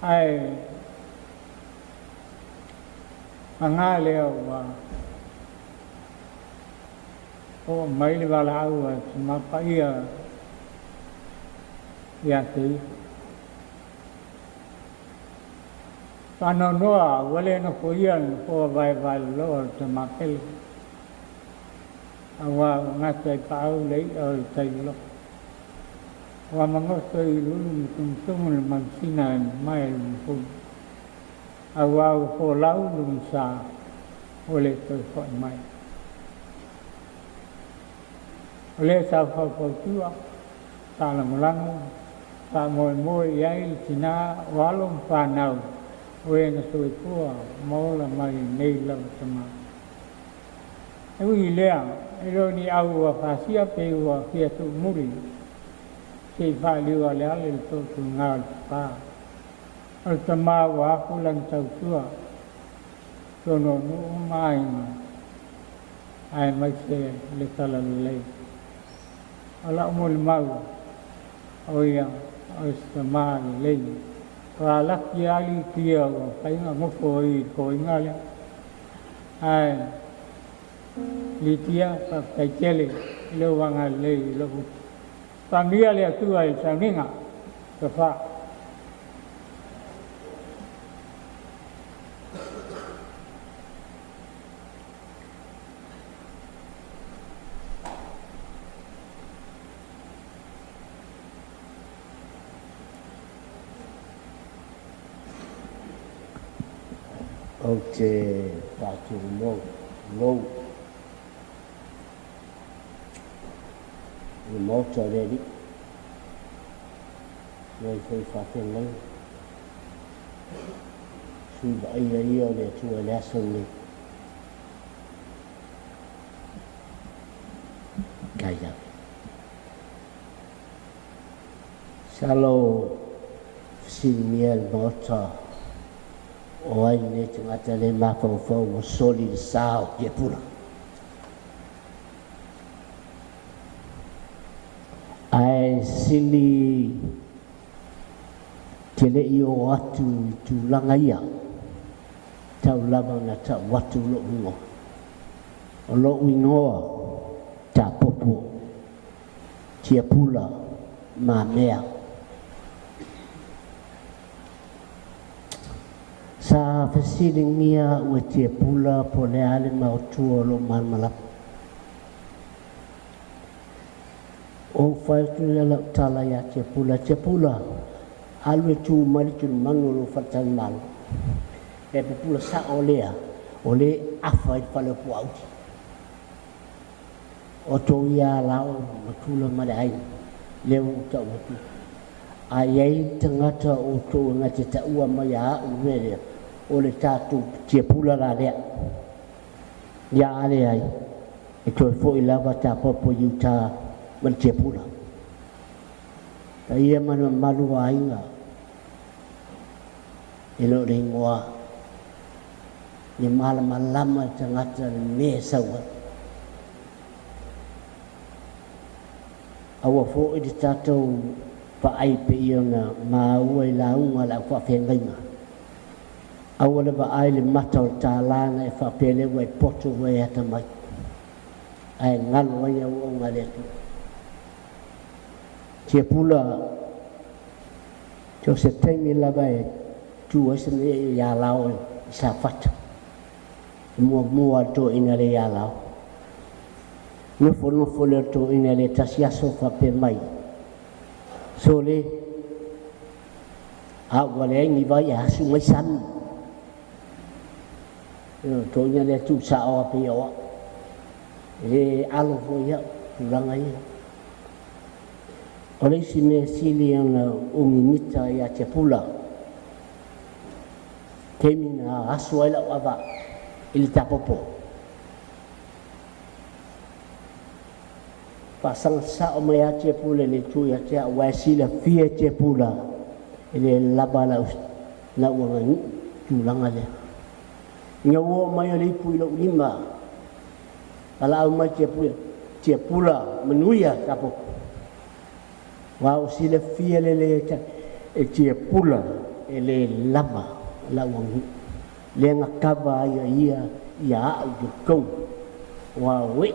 Ai anga leo wa o mai le wala au ma pa ia ya te pano noa wale no poian po vai lo te ma pel awa ngata pa au le o tai lo wa mangosto I lulu tum le mansina mai po awa po lau lum sa ole to fo mai ole sa fo tua sa la mulango sa moi yai tina walum panau we na sui pua mo la mai nei la sama e lea e ro ni au wa fasia pe wa fia tu muri se fa liu ale ale to tu ngal pa al sama wa kulan tau tua to no mai ai mai se le tala lei ala mo le mau oia Oistama lei. Walak yali kia o kainga mofoi koinga le. Ai litia pa kaitele le wanga le lo. Pamia le tua il saninga. Fa Okay, back to low. The motor ready. Rồi phải phát hiện lên. Suy bẫy yêu để chùa lẽ xuân đi. Cái gì? Salo xin miền motor. Oi ne tunga tele ma fo solid sao Tiapula. Ai sili tele io atu tu langaia. Tau lava na ta watu lo ngo. Lo wingoa ta popo. Tiapula ma mea. Sa fasilingia ua Tiapula po le ale mautua lo malmalap. O whaitu le lau tala ya Tiapula alwe tu malitu manu lo fatang malu. E Tiapula sa olea, ole afa i whale po auti. O to ia lau matula malai, leo tau matu. Ai tangata o to ngati ta ua maya uwere. O le tātou Tiapula la lea. Ia ale ai. E toi fo i lava tā popo iu tā man Tiapula. Ta ia mana malu a inga. E lo re ngoa. Ni malama lama tangata me sawa. Awa fo i tātou pa ai pe ia na ma ua i la unga la kwa whengainga. Awala ba ai le mata o tālana e whapele wai poto wai ata mai. Ai ngalo wai au o ngā letu. Tiapula, tō se teimi lava e tū asa ne e ia lao e sa whata. Mua tō ina le ia lao. Nofo le tō ina le tasi aso whape mai. So le, a wale ai ni vai a asu mai sanu. Tonya le tu sa o pe o e alo fo ya langa ia ole si me sili ana o minita ya Tiapula kemina aswala ava il tapopo pasang sa o ya Tiapula le tu ya tia wasila fie Tiapula ele labala na wa tu langa le nyawo mai ali pui lo lima ala mai Tiapula menuia kapo wa sile fiele le Tiapula ele lama la wangi le ngakaba ia au kong wa we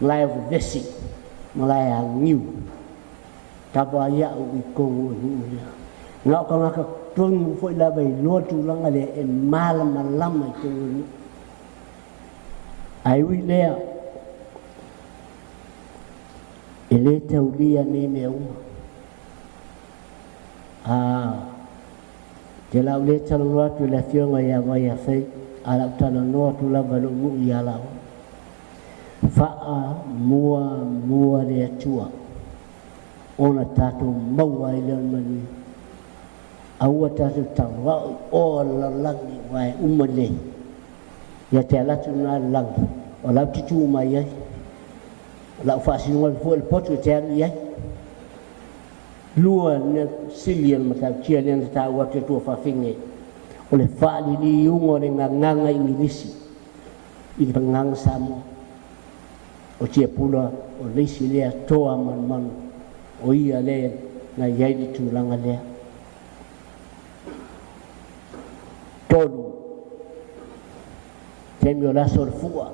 lai vesi malai angiu kaba ia au kong ngau ka tuang foi la bai lo tu langa le e malama tu ai wi le ele taulia ne meu je la le talo tu la Afioga ya vai a fei ala talo no tu la balu mu ya la fa mua le tua ona tatu mau ai le mani awa tatu tawa o la langi vai umale ya te la tu na lang o la tu mai ai la fa si ngol fo il potu te ai lua ne silian mata chia ne ta wa te tu fa finge o le fa li ungo le nganga ingilisi i ngang samo o Tiapula o le silia toa man o ia le na iai le tulaga lea tolu temi o laso le fu'a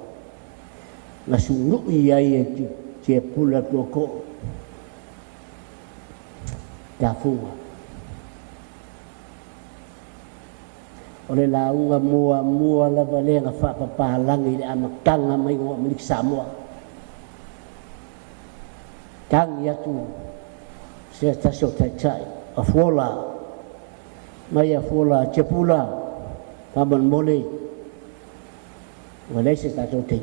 na sunu'i ai e Tiapula tuako'o tafuga o le lauga muamua lava lega fa'apapalagi i le amakaga mai goa maliki Samoa tagi atu se tasi o taʻitaʻi afuola mai afuola Tiapula fa'amolemole ua lei se tatou tei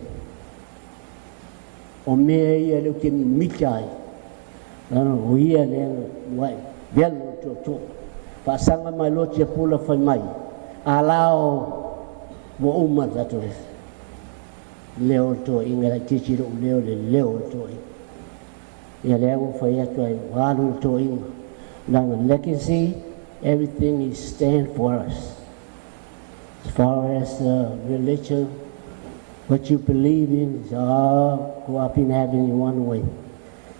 o mea ia leu te mimika ai lana o ia lea uai velu to'oto'o fa'asaga mai lo Tiapula fai mai alao ua uma tatou leo o toʻiga lai tisi lo'u leo le leo o toʻiga ia lea ua fai atu ai ua alu le toʻiga lana legacy everything is stand for us as far as religion. What you believe in is all go up in heaven in one way.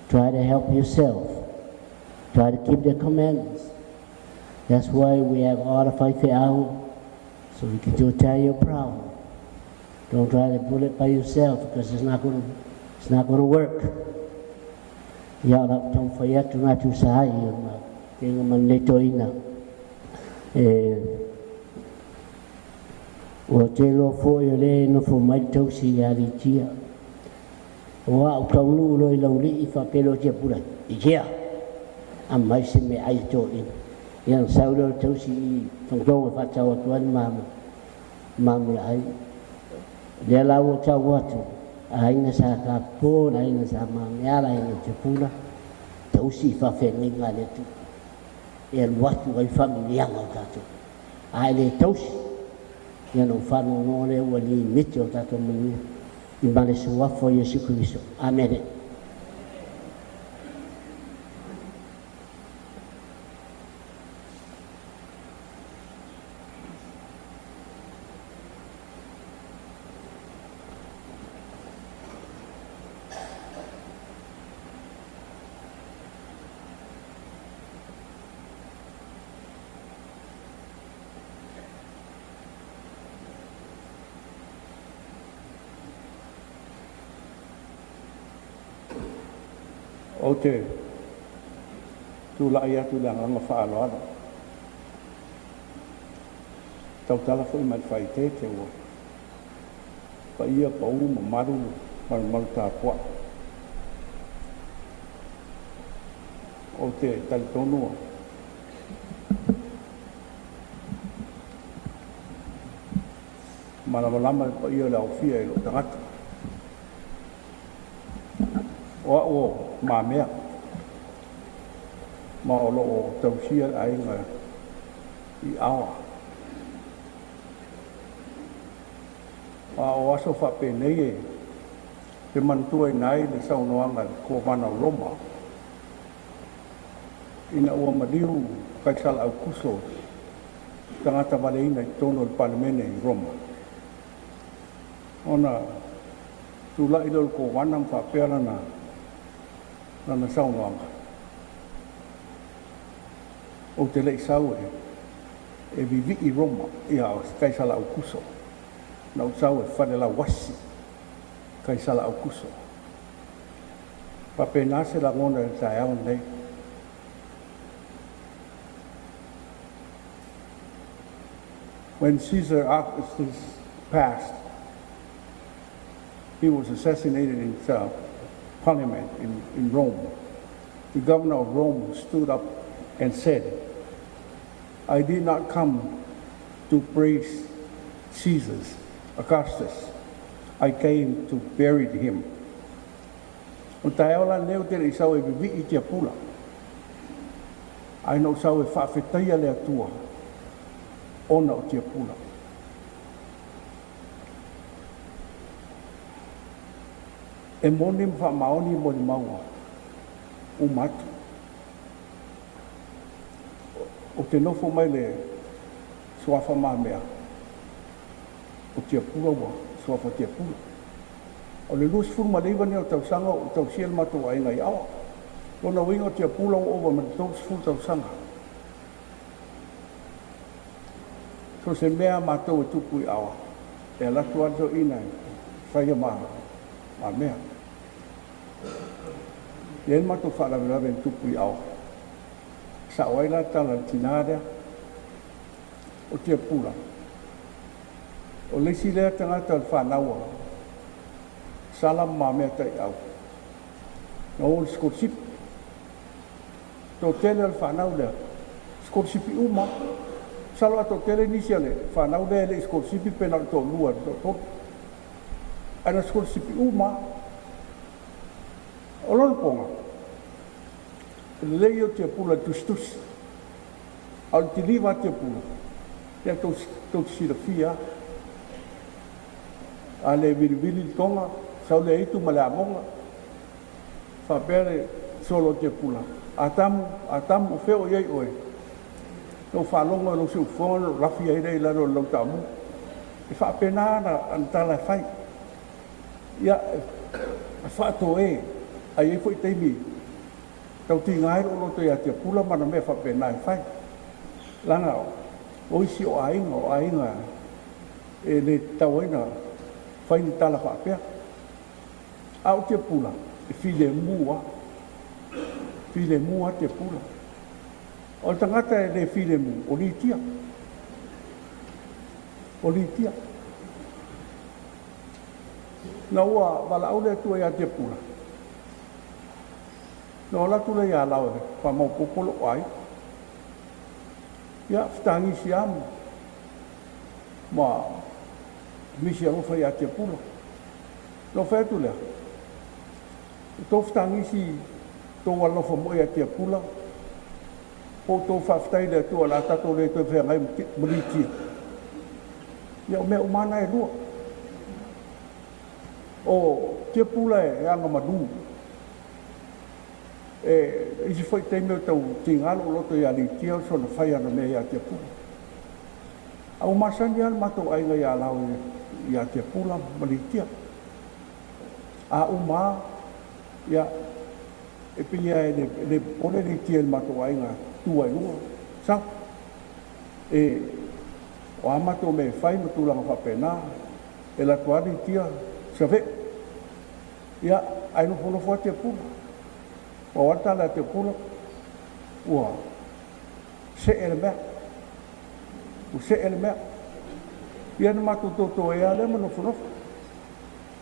Try to help yourself. Try to keep the commandments. That's why we have all the fight for hour, so we can tell your problem. Don't try to pull it by yourself because it's not going to work. Ya la tong faya tu na tu sai ma tinga man le toina. O te lo fo i le no fo mai tau si ya li tia. O a ka ulu lo i lauli i fa pelo te pura. I kia. A mai se me ai to in. Yang saulo tau si fangdo fa tau tuan mam ai. Le la o tau watu. Ai na sa ka po ai na sa mam ya la i te pura. Tau si fa fe ni nga le tu. E watu ai familia nga tatu. Ai le tau si ia no whanau ngore ua ni miti o tato mani i male suafo Iesu Kristo. Amen. O te tula'i atu le agaga fa'aloalo tautala fo'i mai le fa'aitete ua paia pau ma malu ma le malu tapua'a o te talitonu malamalama le paia le aofia i lo tagata o a'u mamea ma o lo'o tausia aiga i awa a o aso fa'apenei e te manatua inai le saunoaga le kovana o loma ina ua maliu kaisala aukuso tagata valeina i tono o le palemene i Roma ona tula'i lo le kovana ma fa'apea lana saunoaga o te le'i sau e vivi'i Roma ia o kaisala aukuso na usau e whanela wasi kaisala aukuso papena se la ngona e tae au nei when Caesar Augustus passed, he was assassinated in Parliament in Rome. The governor of Rome stood up and said, I did not come to praise Caesar's Augustus. I came to bury him. O tae ola leo tere i sau e vivi i Tiapula. Ai no sau e whaafetaia le atua. Ona o Tiapula. E moni mwha maoni mo ni maua. O matu. O te nofo mai le suafa maa mea. O Tiapula wa, suafa Tiapula. O le luas furu maleiwa ni o tausanga o tausia le matua ai ngai awa. Ona wingo Tiapula o man tos futa sanga. So se mea matou tupu I awa. E la tuato ina whaia ma mea. Ien matou whaarawe tupu I awa. Sa waila tala tinarea o Tiapula. O lesi lea tangata al whanaua. Salam ma mea tai au. Na o skotship. Tō tele al whanau lea. Skotship I uma. Salo ato tele nisi ale. Whanau lea le skotship pena tō lua. Ana skotship I uma. O lona ponga. Lei o Tiapula tustus. Al tiliva Tiapula. Ia tō sira fia. A le vili tonga. Sau le itu malamonga. Whapere solo Tiapula. Atamu feo iei oe. No whalonga no siu whono rafi ai rei laro lau tamu. E whapena na antala whai. Ia whato e. Ai e fwoi teimi. Tau ti ngai o loto ia Tiapula mana me whapena e whai. Langa o isi o ainga. E le tauaina whai ni tala whapea. Au Tiapula. E file mua Tiapula. O tangata e le file mu, o li tia. Na ua, wala au le tua ia Tiapula. Na o latu le ia lau e, pa mau popolo ai. Ia, fitangi si amu. Ma, misi arufa ia Tiapula. No fetu lea. Tō whtangisi tō walofa mo ia Tiapula. Po tō whaftai lea tō ala tato le tō whengai muritia. Ia o mea umana e lua. O Tiapula e anga madu. E isi whai teimeo tau tingalo loto ia li tia so na whai ana mea ia Tiapula. Au masani ala mato ainga ia lau ia Tiapula muritia. A uma ia e pia le pole le tia mato ainga tua lua sa e o amato me fai mato la fa pena e la tua di tia save ia ai no fono forte pu o ata la te pu o se elme ia no mato to e ale no fono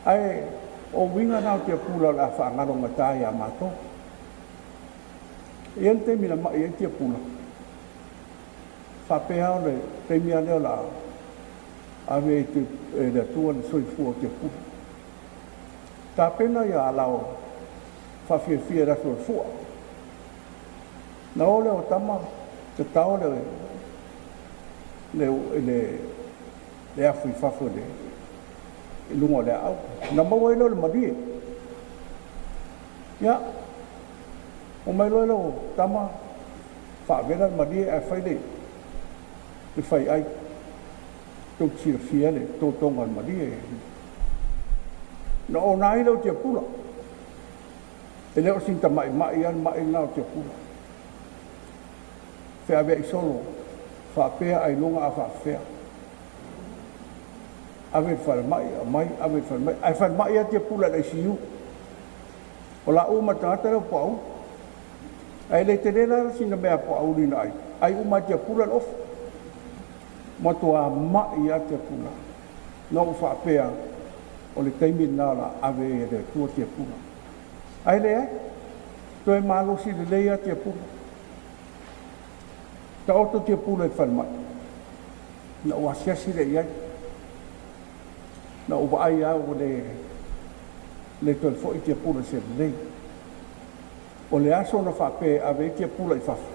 ai o winga na Tiapula la whaangaro ngatai a mato. Ian te mina mai e Tiapula. Whapea le te mia leo la ave te le tua le soi fua Tiapula. Tā pena ia alao whawhiawhia rato fua. Na o leo tama te tau le awhi whawhu le lunga le au. Na maua ilo le marie. Ia. O mai lo tama whaavera le marie e whaile. Le whai ai. Tau tira fia le tō tonga le marie. Na o nā ilo Tiapula. E leo sinta mai nao Tiapula. Whaavea I solo. Whaapea ai lunga a whaafea. Ave fal mai, ai fal mai a Tiapula le siu. O la uma tata le pau. Ai le te rera sina mea pau ni nai. Ai uma Tiapula of. Matua mai a Tiapula. No fa pea o le taimi na la ave le tua Tiapula. Ai le ai. To e malo si le lea Tiapula. Ta oto Tiapula e fal mai. Na o asiasi le iai. Na UVA'A au le tol fo I Tiapula se lei. O le aso na whape ave Tiapula I whafu.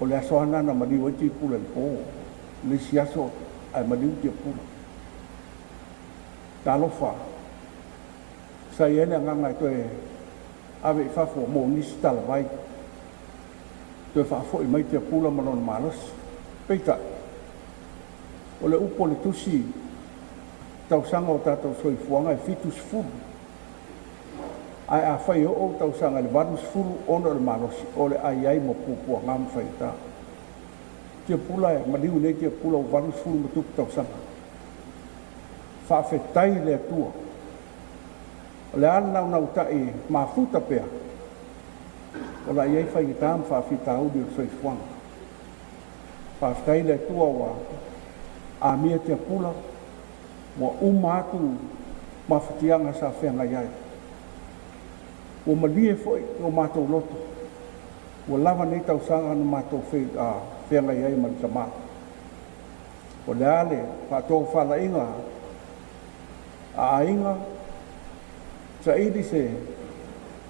O le aso hana na maniwa Tiapula I po. Le si aso ai maniwa Tiapula. Talo wha. Sa iene nganga to e ave I whafu mo nisi tala vai. To e whafo I mai Tiapula manon malas. Peita. O le upo le tusi. Tau sanga o tātou soifuanga e fitu sifuru. ai a fai o tau sanga le vanus fulu ono le malosi o le ai ai mo pupua ngam fai ta Tiapula e maliu nei Tiapula o vanus fulu mo tupu tau sanga whaafetai le atua o le ana nau tai mafuta pea o la iai fai ki tam whaafita audi o soifuanga whaafetai le atua wa a mia Tiapula wa umatu mafutianga sa whenga iai o malie foi o mātou loto. O lava nei tau sanga no mātou whenga iai mani sa mā. O le ale, pātou whala inga, a inga, sa idi se,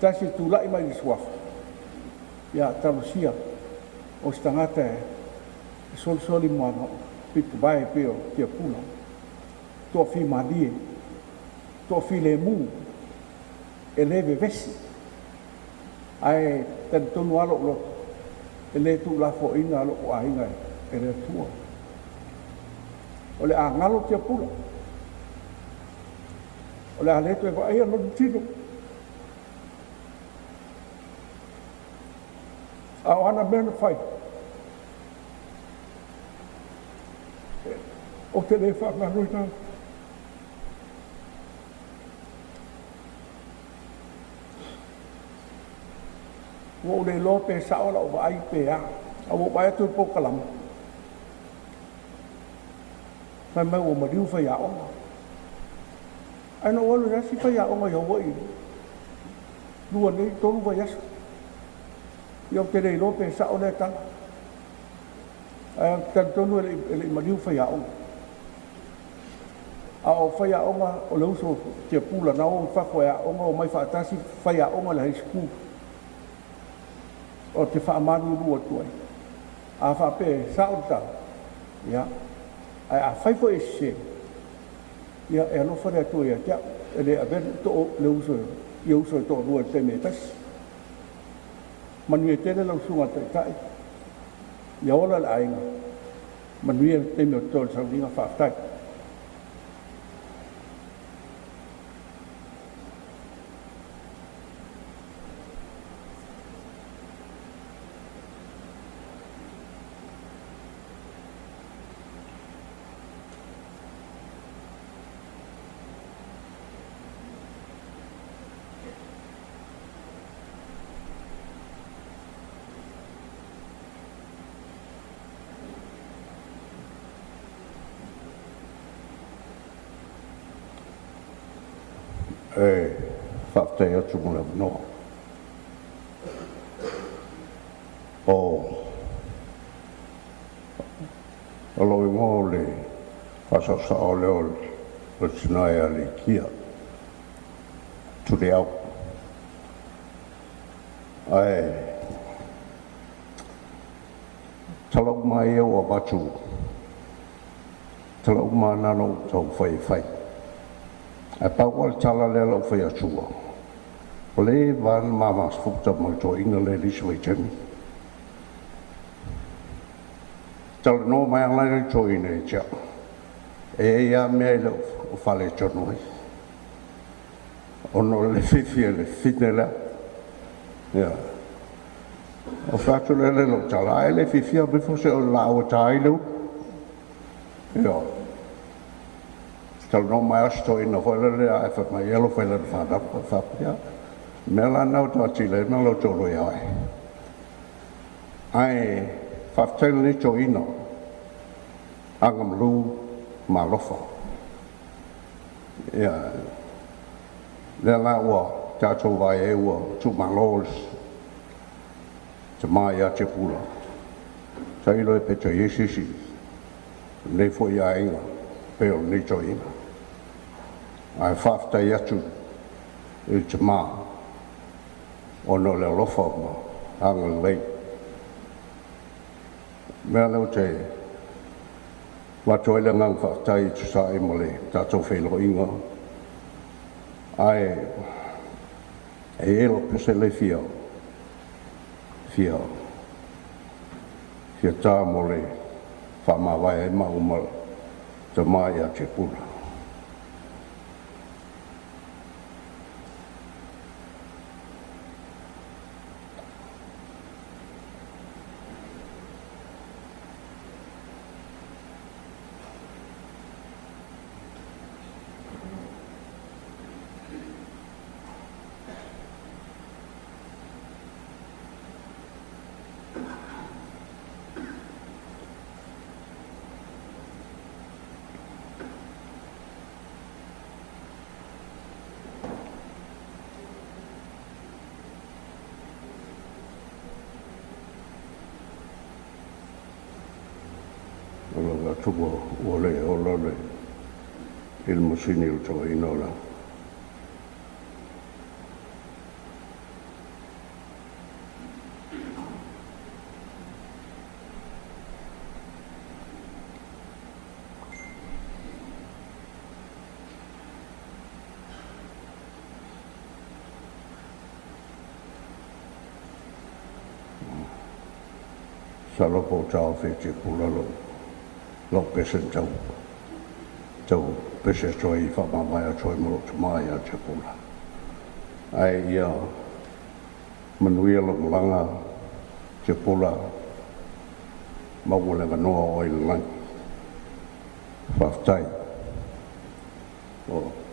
tasi tūlai mai di suafa. Ia talusia, o stangata e, soli moana, pitu bae peo, Tiapula. Tō fi madie, tō fi le mū, e leve vesi. Ai tan tonu alo lo ele tu la fo ina alo o ainga e le tua ole a ngalo Tiapula ole a le tu e va ai no tino a ana ben fai o te le fa na ruina wo le lo pe sa ola o vai pe a o vai tu po kalam fa ma o ma diu fa ya o ai no o le si fa ya o ma yo wo i lu ne to lu va ya yo te le lo pe sa o le tan tan to lu le ma diu fa ya o a o fa ya o ma o le uso Tiapula na o fa ko ya o ma o mai fa ta si fa ya o ma le school o te whaamanu rua tuai. A whape saota, ia, ai a whaifo e se, ia e alofa rea tuai a tia, e le aben to le uso, i uso to rua te me tas. Manui e tene lau sunga te tai, ia ola le ainga, manui e te me o tō le sauringa whaaftai. Whaftai atu muna noa. O loi ngō le whasasa o leo le tinai a le kia. Tu le au. Ai talau mai e o batu. Talau mai nano tau whai. Ai pau tala le lau whai atua. O le van mamas fukta mai to inga le liswai temi. Tala no mai angai to ina e tia. E ia mea le o whale tonoi. Ono le whiwhia le whine lea. Ia. O whatu le le lo tala ai le whiwhia bifo se o la o tai leu. Ia. Tala no mai asto ina whale le a e mai elo whale le whanapa whapia. Mea la nau to ati le mea lo tolo ia ai. Ai whaftaila ni to ina. Angam lu ma lofa. Ia. Le la ua tātou vai e ua tu manglos. Te mai a Tiapula. Tailo e peta yesisi. Nei fo ia inga. Peo ni to ina. Ai whaftai atu. I te maa. Ono le lofa ma. Anga lei. Mea leo te. Wato ele ngang whaftai tu sa e mole. Tātou whelo inga. Ai. E elo pese le fia. Fia tā mole. Whamawai e mauma. Te mai a Tiapula. tuwa ole olole il musini uto inola. Salopo tau fete pula lo pesen tau pese choi fa mamaya choi mo maya te pula. Ai ia manuia lo langa te pula mawule ga noa o il lang. Faftai. O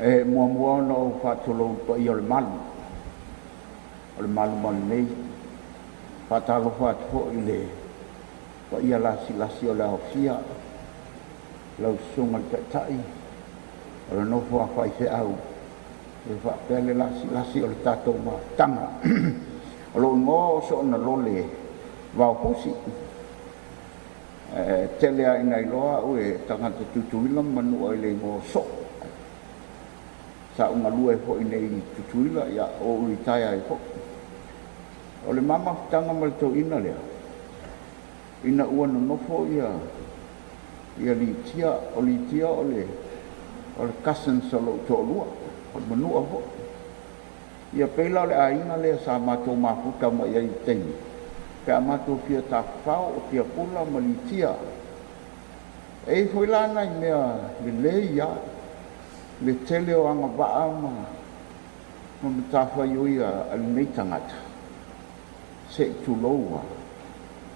e mua no fatolo to i ole malu man nei fatalo fat fo ile to ia la o la ofia lo sunga tai o no fo fa se au e fa pele la o le tato ma tanga lo ngo so na lo le va pusi telea ina iloa ue tanga tutuila manu o le ngo so sa unga lua e fo inei tutuila ia o uitaia e fo. O le mama tanga mal tau ina lea. Ina ua no nofo ia li tia o le cousins o lo to lua o manua fo. Ia peila le ainga lea sa mato mafuta ma ia i tengi. Pe a mato fia ta fao o Tiapula ma li tia. E foi lana i mea le ia le tele o anga waa ma matafa yoia al nei tangata se tu loa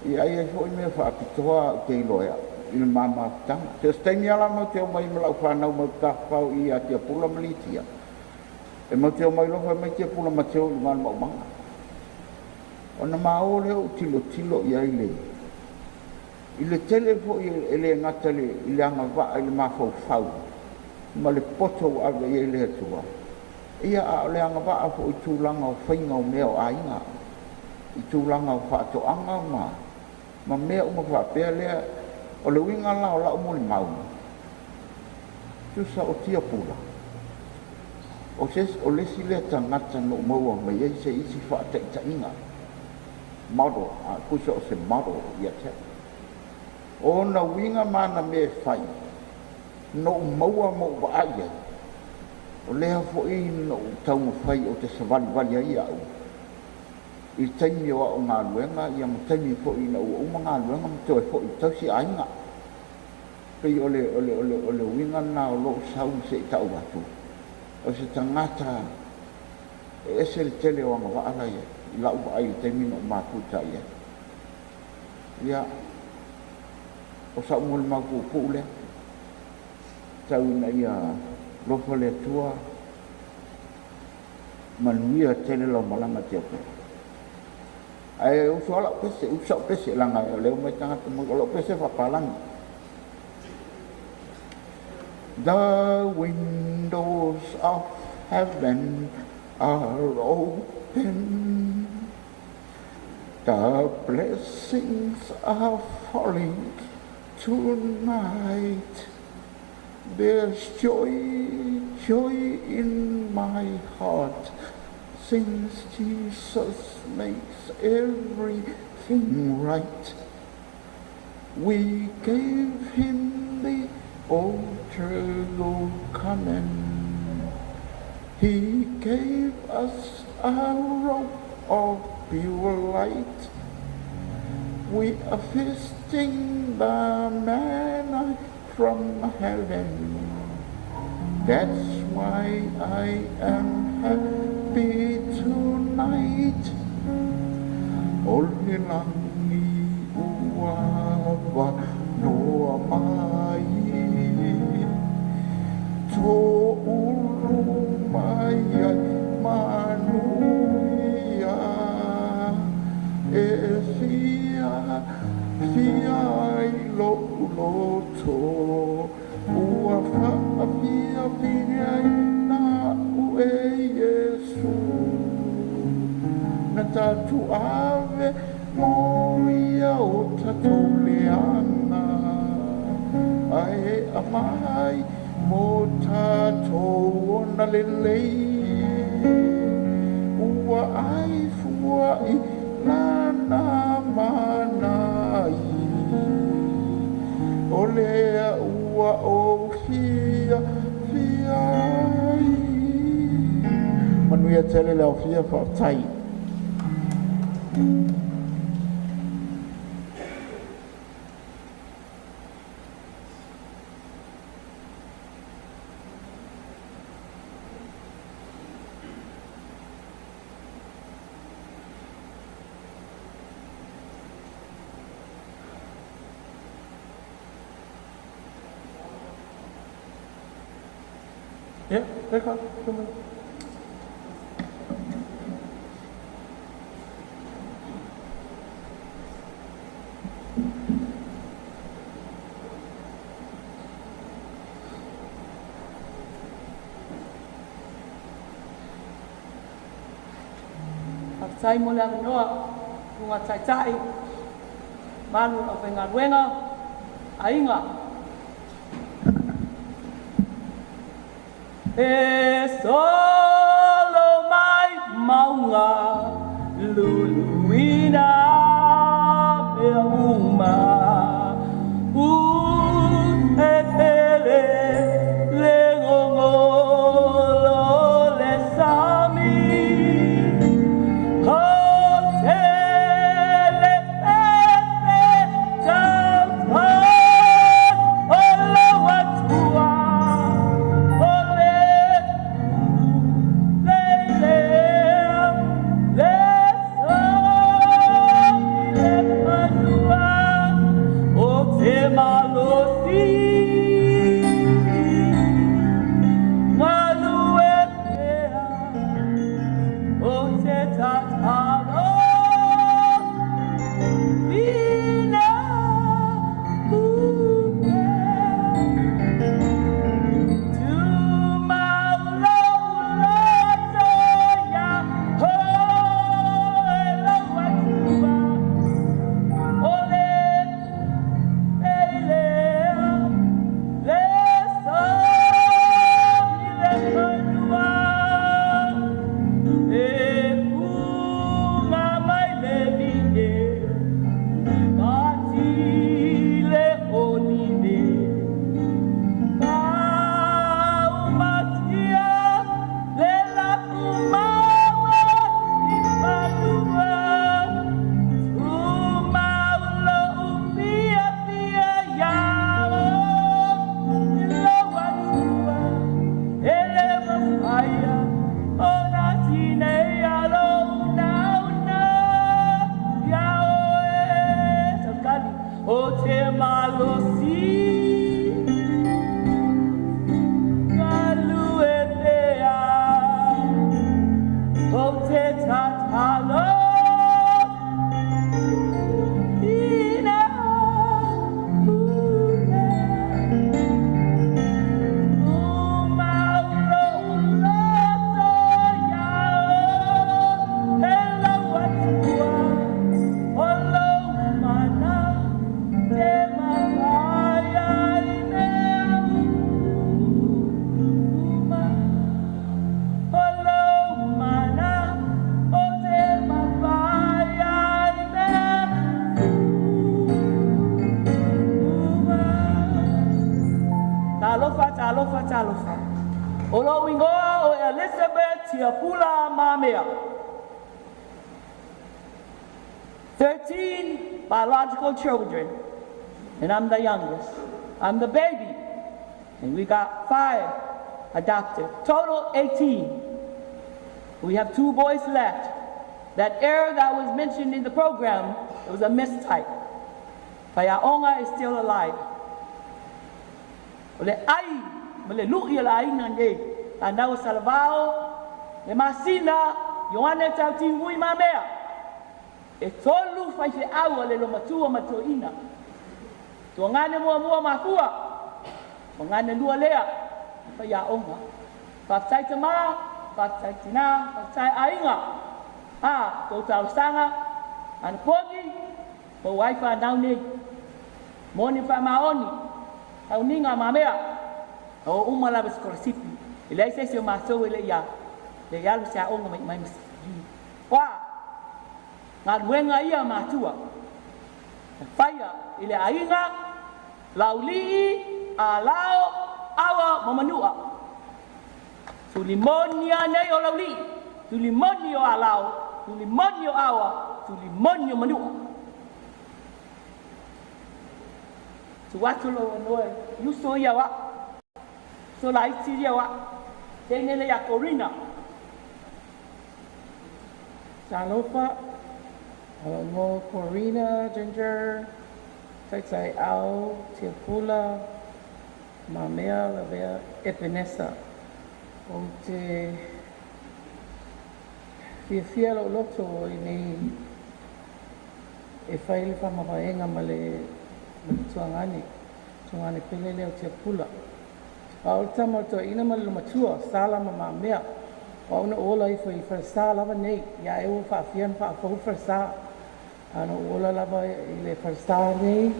i ai foi me fa pitoa ke loia il mama tang te stemi ala mo te mai mala fa na mo ta fa i a te pula malitia e mo te mai lo fa me te pula ma te o mal mo ma ona ma o le o tilo i ai le ile tele fo ele ngata le ile anga va ile ma fau ma le poto ave i le tua. Ia a le anga waa fo i tūlanga o whainga o mea o ainga. I tūlanga o whaatoanga ma mea uma whapea lea o le winga la o la o mole mauna. Tusa o Tiapula. O lesi lea tangata no maua ma iei se isi whaataita inga. Model, kusa o se model ia te. O na winga mana me whai. No maua mo waaia o lea fo'i no taunga whai o te savali ai au i taimi o ngā luenga ia ma taimi fo'i na ua uma ngā luenga ma toi fo'i tausi ainga pei ole winga na o lo sau se i tau watu o se tangata e se le tele o anga waala ia i lau ai i taimi no mātuta ia o sa umole mau pule tau na ia lofa le tua manuia tele lau malanga Tiapula. Ai usau pese langa leo mai tangata mo lo pese papalang. The windows of heaven are open. The blessings are falling tonight. There's joy in my heart, since Jesus makes everything right. We gave him the eternal command. He gave us a rope of pure light. We are feasting the manna from heaven. That's why I am happy tonight. Olni langi wa noa mai to ulu mai ai manuia e fia ai lo to ua fa fia ai na e Yesu na tatu ave moia o tatou leanga ai amai mo tatou ona lelei ua ai fuai lana manai o lea ua o fia ai manuia tele leo fia whautai Yeah, take off. Come on. Sai mo le noa kunga tai tai manu a wenga wenga ainga e solo mai maunga luluina me uma e tele le ngolo le sami Talofa. Olo wingoa o Elizabeth Tiapula Mamea. 13 biological children, and I'm the youngest. I'm the baby, and we got 5 adopted. Total 18. We have 2 boys left. That error that was mentioned in the program, it was a mistype. Whaiaonga is still alive. O le ai, ma le lu'i ala aina nei, tānau Salavao, le masina, Ioane tau tingui ma mea. E tolu whai se aua le lo matua matoina. Tua ngane mua mafua, o ngane lua lea, whaiaonga. Whaktai te maa, whaktai tina, whaktai ainga. Tau tau sanga, ana pogi, o waifa nau nei. Moni wha maoni, tau ninga ma mea, o umala beskorasipi. Ilai se o mātou ele ia, le ialu se aonga mai masiki. Wā, ngā luenga ia mātua. Whaia, ile ainga, laulii, a lao, awa, mamanua. Tulimonia nei o laulii, tulimonio a lao, tulimonio awa, tulimonio manua. Tuwatulo noe, yuso ia wa, so la iti ia wa, tenele ya Corina. Talofa, mo Corina, Ginger, Tai Au, Tiapula, Mamea, Lavea, Epinesa. O te fia lo loto i nei e whaile whamawaenga ma le tuangane pelele o Tiapula. A o tama o toa ina ma le matua, sala ma mea. O una ola i whasa lava nei, ia e o whaafian whaafahu whasa. Ano ola lava i le whasa nei,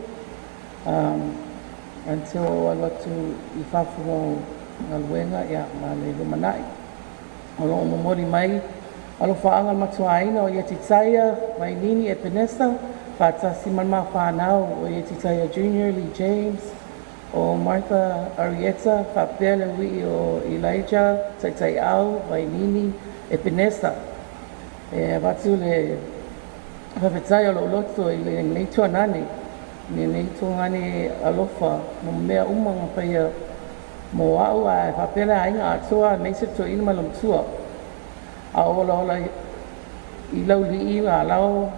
until o alwatu i whafumo ngaluenga ia ma le lumanai. O lo momori mai, alo whaanga matuaina o ia titaia, mai nini e Penesa, whaatasi manma whanau o ia titaia Junior, Lee James, o Martha Arietta, whaapele wi o Elijah, taitai au, mai nini e Penesa. E watu le whawhetai o lo loto i le neitua nane, ne neitua ngane alofa, mo mea umanga paia mo au a whapela ainga atua meise to ina malum tua. A ola i lau li i a lau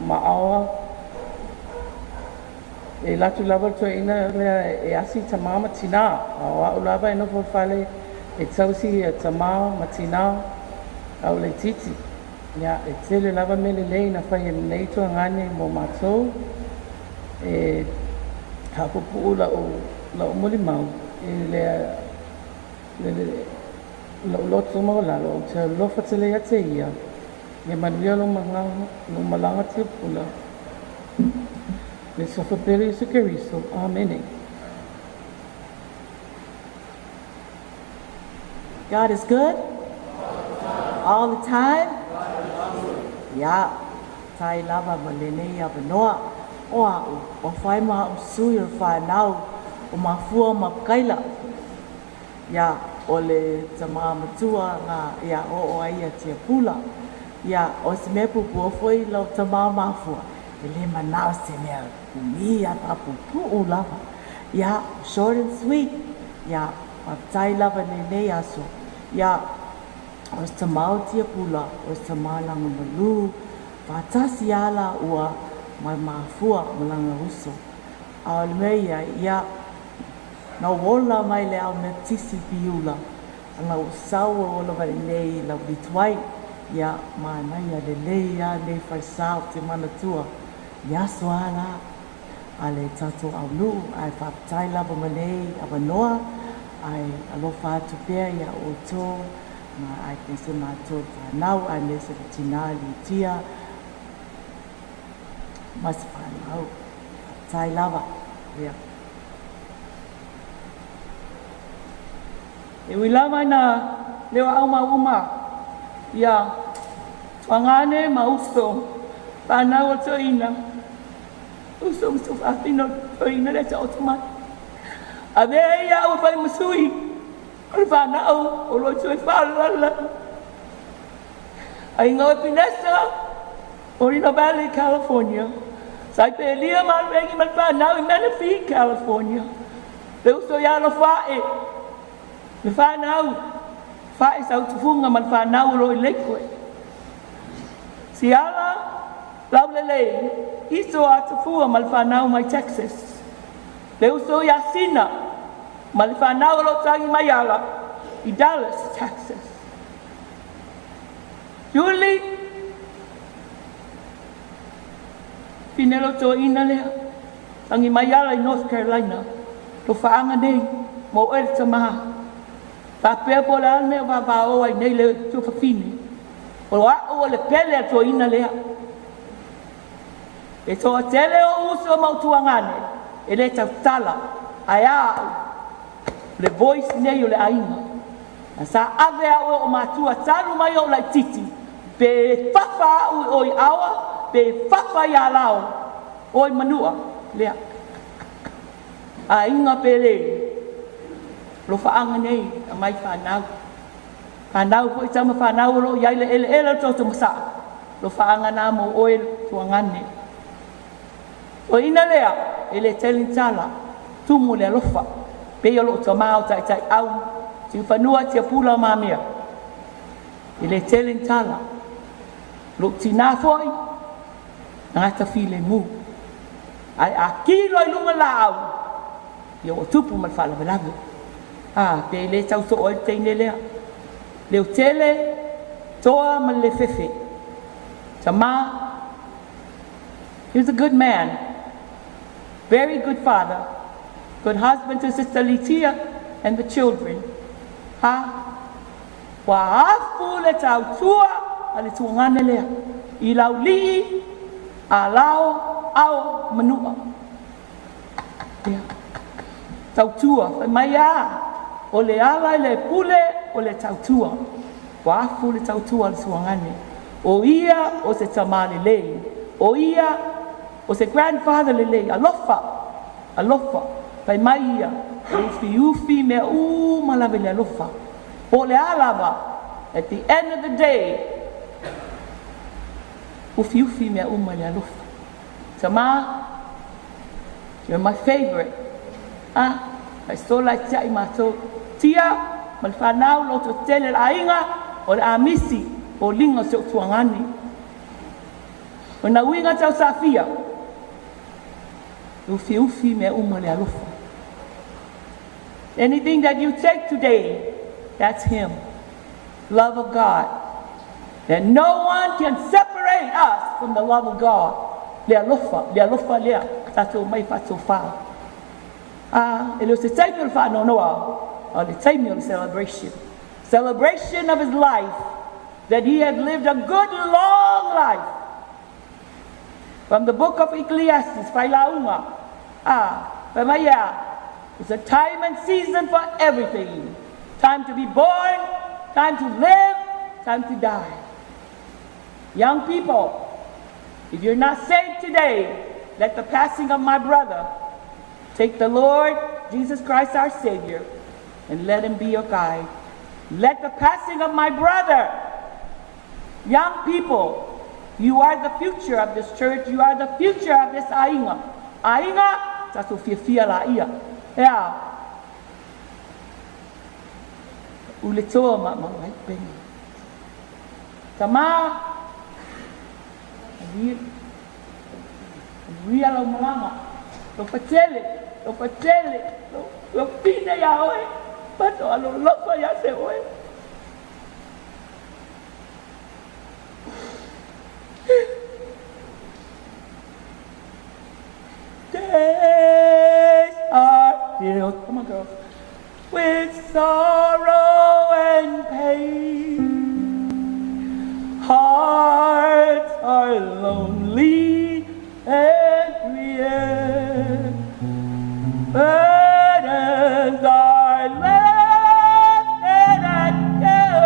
ma awa. E latu lava to ina e asi tamama tina. A wau lava e nofo whale e tausi e tamama tina au le titi. Ia e tele lava mele lei na whai e neitua ngane mo matou. E hapupu la o muli mau. Le loto maula lo te lofa te lea te ia me manuia lo malanga Tiapula le sofa pere se keriso. Amen. God is good all the time. Ya, tai lava malene ya benoa. O whai ma o sui o whai nau o mafua mapkaila. Ya, o le tama matua ngā ia o aia Tiapula. Ya, o se me pupu o foi lau tama mafua. E le manao se mea umi a tapupu o lava. Ya, short and sweet. Ya, tai lava nei aso. Ya, o se tama o Tiapula, o se tama langa malu. Whatasi ala ua mai mafua malanga uso. A le mea ia, na wola mai le au me tisi piula. Anga o saua ola vai nei la vituai. Ia mai a le leia nei whaisau te manatua. Ia soala. A le tato au nuu. Ai whaptai lava manei a wanoa. Ai alofa atu pia ia o tō. Ma ai pese mātou whanau. Ai nese tina li tia. Mas whanau. Whaptai lava. Ia. E wilama na lewa au mauma. Ia, tuangane ma uso. Whanau o toina. Uso whapino toina le ta otomai. A vea ia ua whai masui. O whanau o loto e whalala. A inga o Pinesa, Orino Valley, California. Sai pe lia ma rengi man whanau i Menifee, California. Le uso ia lo whae. Le whanau, whae sau tufunga man whanau ro i lekoe. Si ala, Lau lele, iso atafua malfanau mai Texas. Leu so yasina, malfanau lo tangi mayala, I Dallas, Texas. Julie, pinelo to ina lea, tangi mayala I North Carolina, to faanga nei, mo el tamaha. Pa pea po la me va o ai nei le tu fa fini. O o le pele to ina lea. E to tele o uso mau tuangane. E le tala. Aya le voice nei o le ainga. Sa ave o matua talu mai o la titi. Pe fafa o I awa, pe fafa ya lao. O manua lea. Ainga pele. Lo faanga nei a mai whanau. Whanau po I tama whanau lo iai le ele to te masa. Lo faanga nā mo oe tuangane. O ina lea, ele telling tala, tumu le lofa. Pea lo to mao tai tai au. Si whanua Tiapula mamia. Ele telling tala. Lo tina foi. Ngata file mu. Ai a kilo I lunga la au. Ia o tupu mal whala velavu. Pe le tau so o teine lea. Leo tele, toa ma le fefe. Tama, he was a good man. Very good father. Good husband to Sister Litia and the children. Wa afu le tau tua, a le tuangane lea. I lau li, a lau au manua. Tau tua, mai a. O le ala le pule o le tautua. Wa afu le tautua le suangane. O ia o se tamale lei. O ia o se grandfather le lei. Alofa. Alofa. Pai mai ia. Ufi ufi me malave le alofa. O le alava. At the end of the day. Ufi ufi me le alofa. Tama. You're my favorite. I still like tia I matou. Tia, mal whanau lo to tele la inga o le amisi o linga se o tuangani. O na winga tau safia. Ufi ufi me le alofa. Anything that you take today, that's him. Love of God. And no one can separate us from the love of God. Le alofa lea. Tato mai fato fa. It was the time of the Noah. Or the time of celebration. Celebration of his life. That he had lived a good long life. From the book of Ecclesiastes, Failaunga. Pamaya. It's a time and season for everything. Time to be born, time to live, time to die. Young people, if you're not saved today, let the passing of my brother take the Lord Jesus Christ our Savior and let him be your guide. Let the passing of my brother, young people, you are the future of this church. You are the future of this ainga. Ainga, tato fia la ia. Yeah. Ulitoa ma mai pengi. Tama. Ria lo malanga. Lo patele, lo pina ya oe. Pato alo lofa ya se oe. Days are filled, come on girls, with sorrow and pain. Hearts are lonely and weary. Burdens are lifted at Calvary.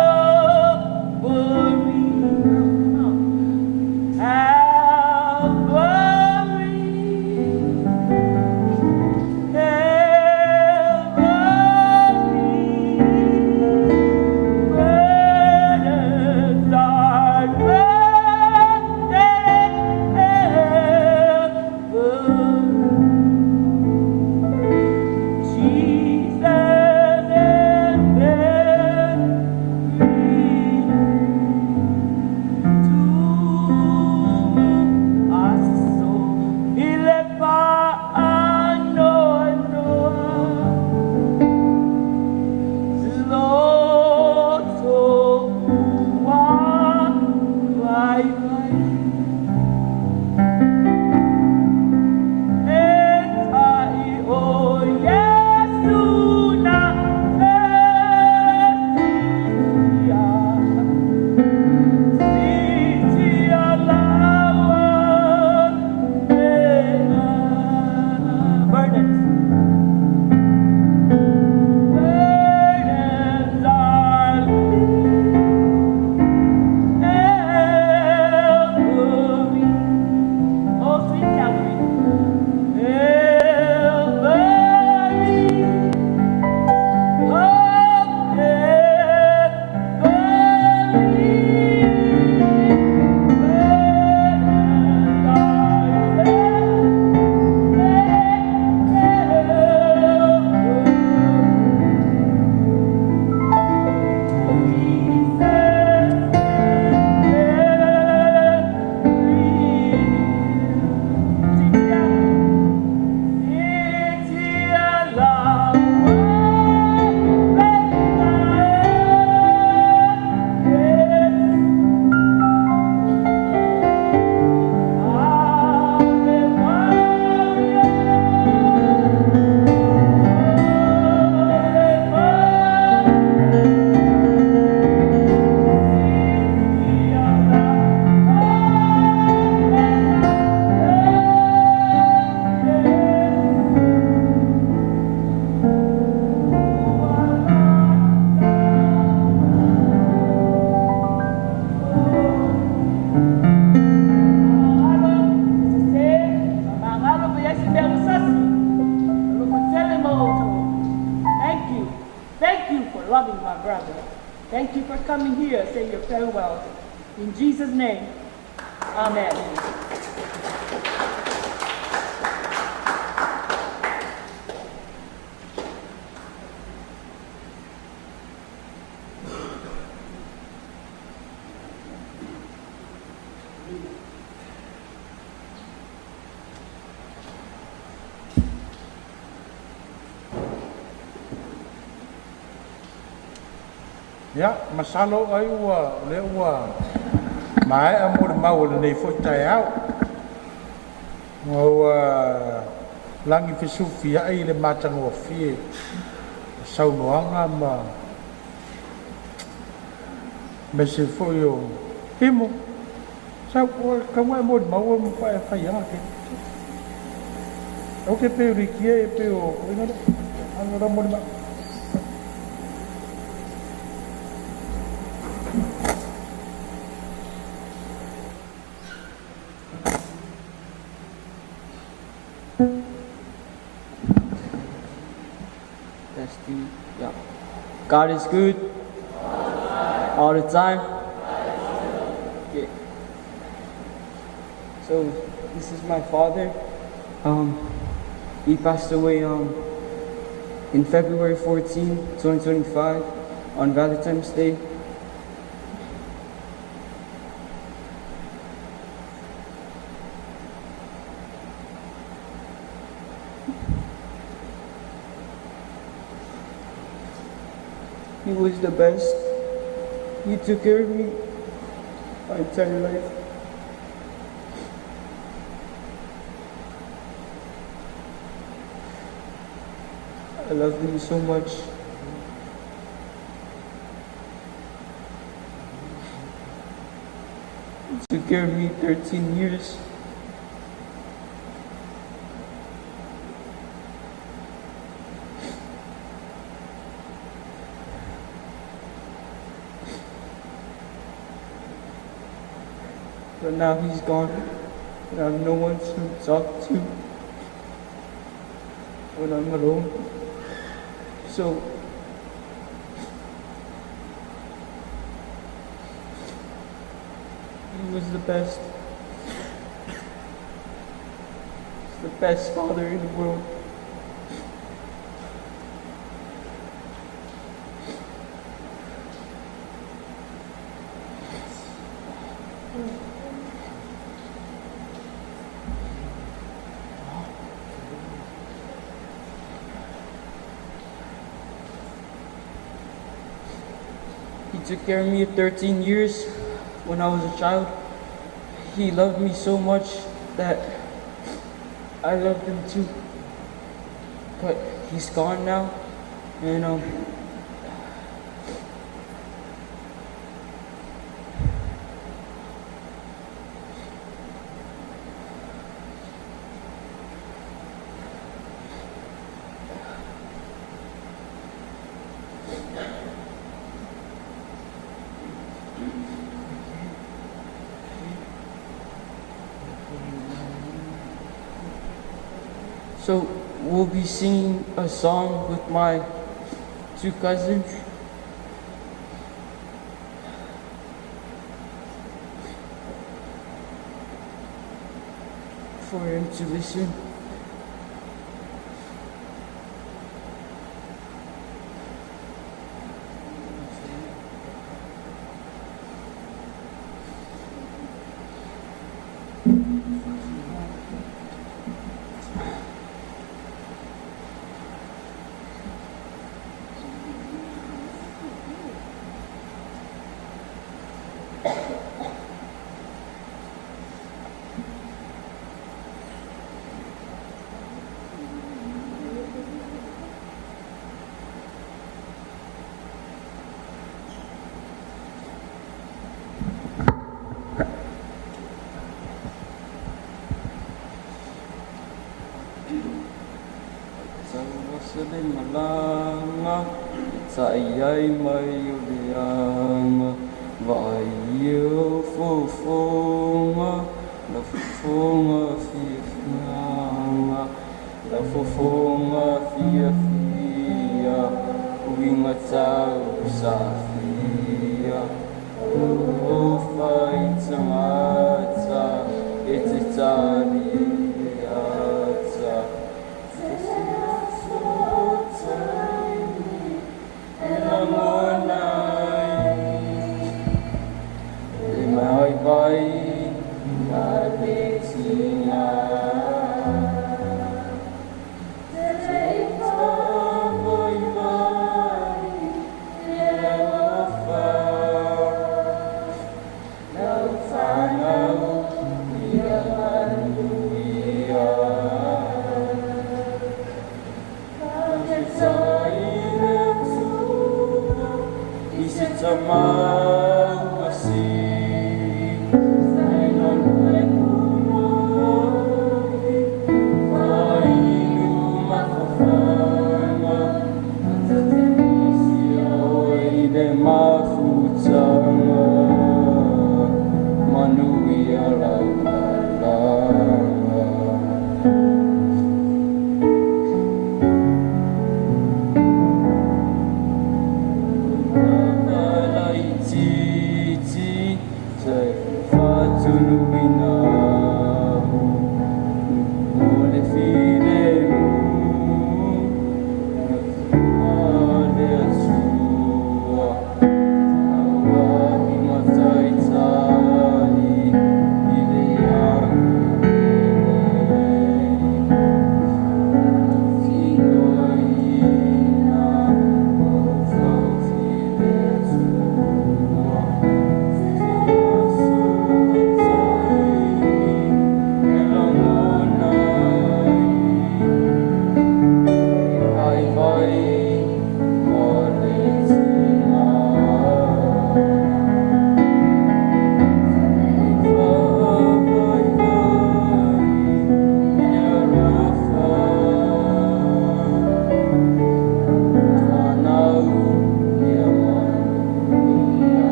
coming, my brother. Thank you for coming here. Say your farewell. In Jesus' name, amen. Ya, masalo ai le mai amor mau le nei foi tai au. Langi fisu ai le matango fie. Sau noanga me se foi o himo. Sau como é muito mau mo fa ya ke. O que pe riquie pe o ngado mo ma. Yeah. God is good all the time. Yeah. So this is my father. He passed away in February 14, 2025 on Valentine's Day. He was the best. He took care of me my entire life. I loved him so much. He took care of me 13 years. But now he's gone, and I have no one to talk to when I'm alone. So he was the best. He's the best father in the world. He took care of me 13 years when I was a child. He loved me so much that I loved him too. But he's gone now, and so we'll be singing a song with my two cousins. For him to listen. Salim malanga sa iyay may ulianga vaiyo fofonga la fofonga fiafanga la fofonga fiafia uinga tau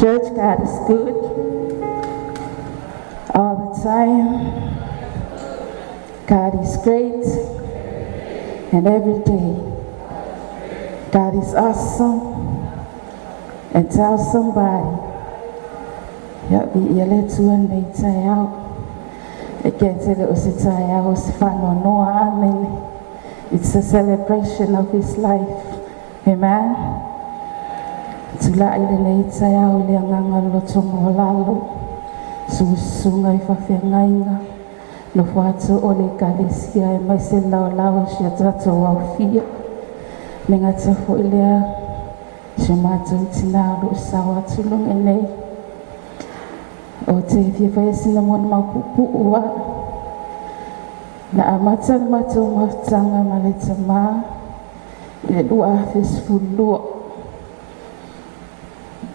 Church, God is good all the time. God is great, and every day God is awesome. And tell somebody, it's a celebration of his life. Amen. Tula ile nei tsaya ile nganga lo tongo lalo susunga ifafengainga no fatu ole kalesia e maisela lawa shiatato wa fia mengata fo ile shematu tinalo sawa tulunga nei o te fia sina mon mapupu wa na amata mato matanga maletama ile dua fisfulu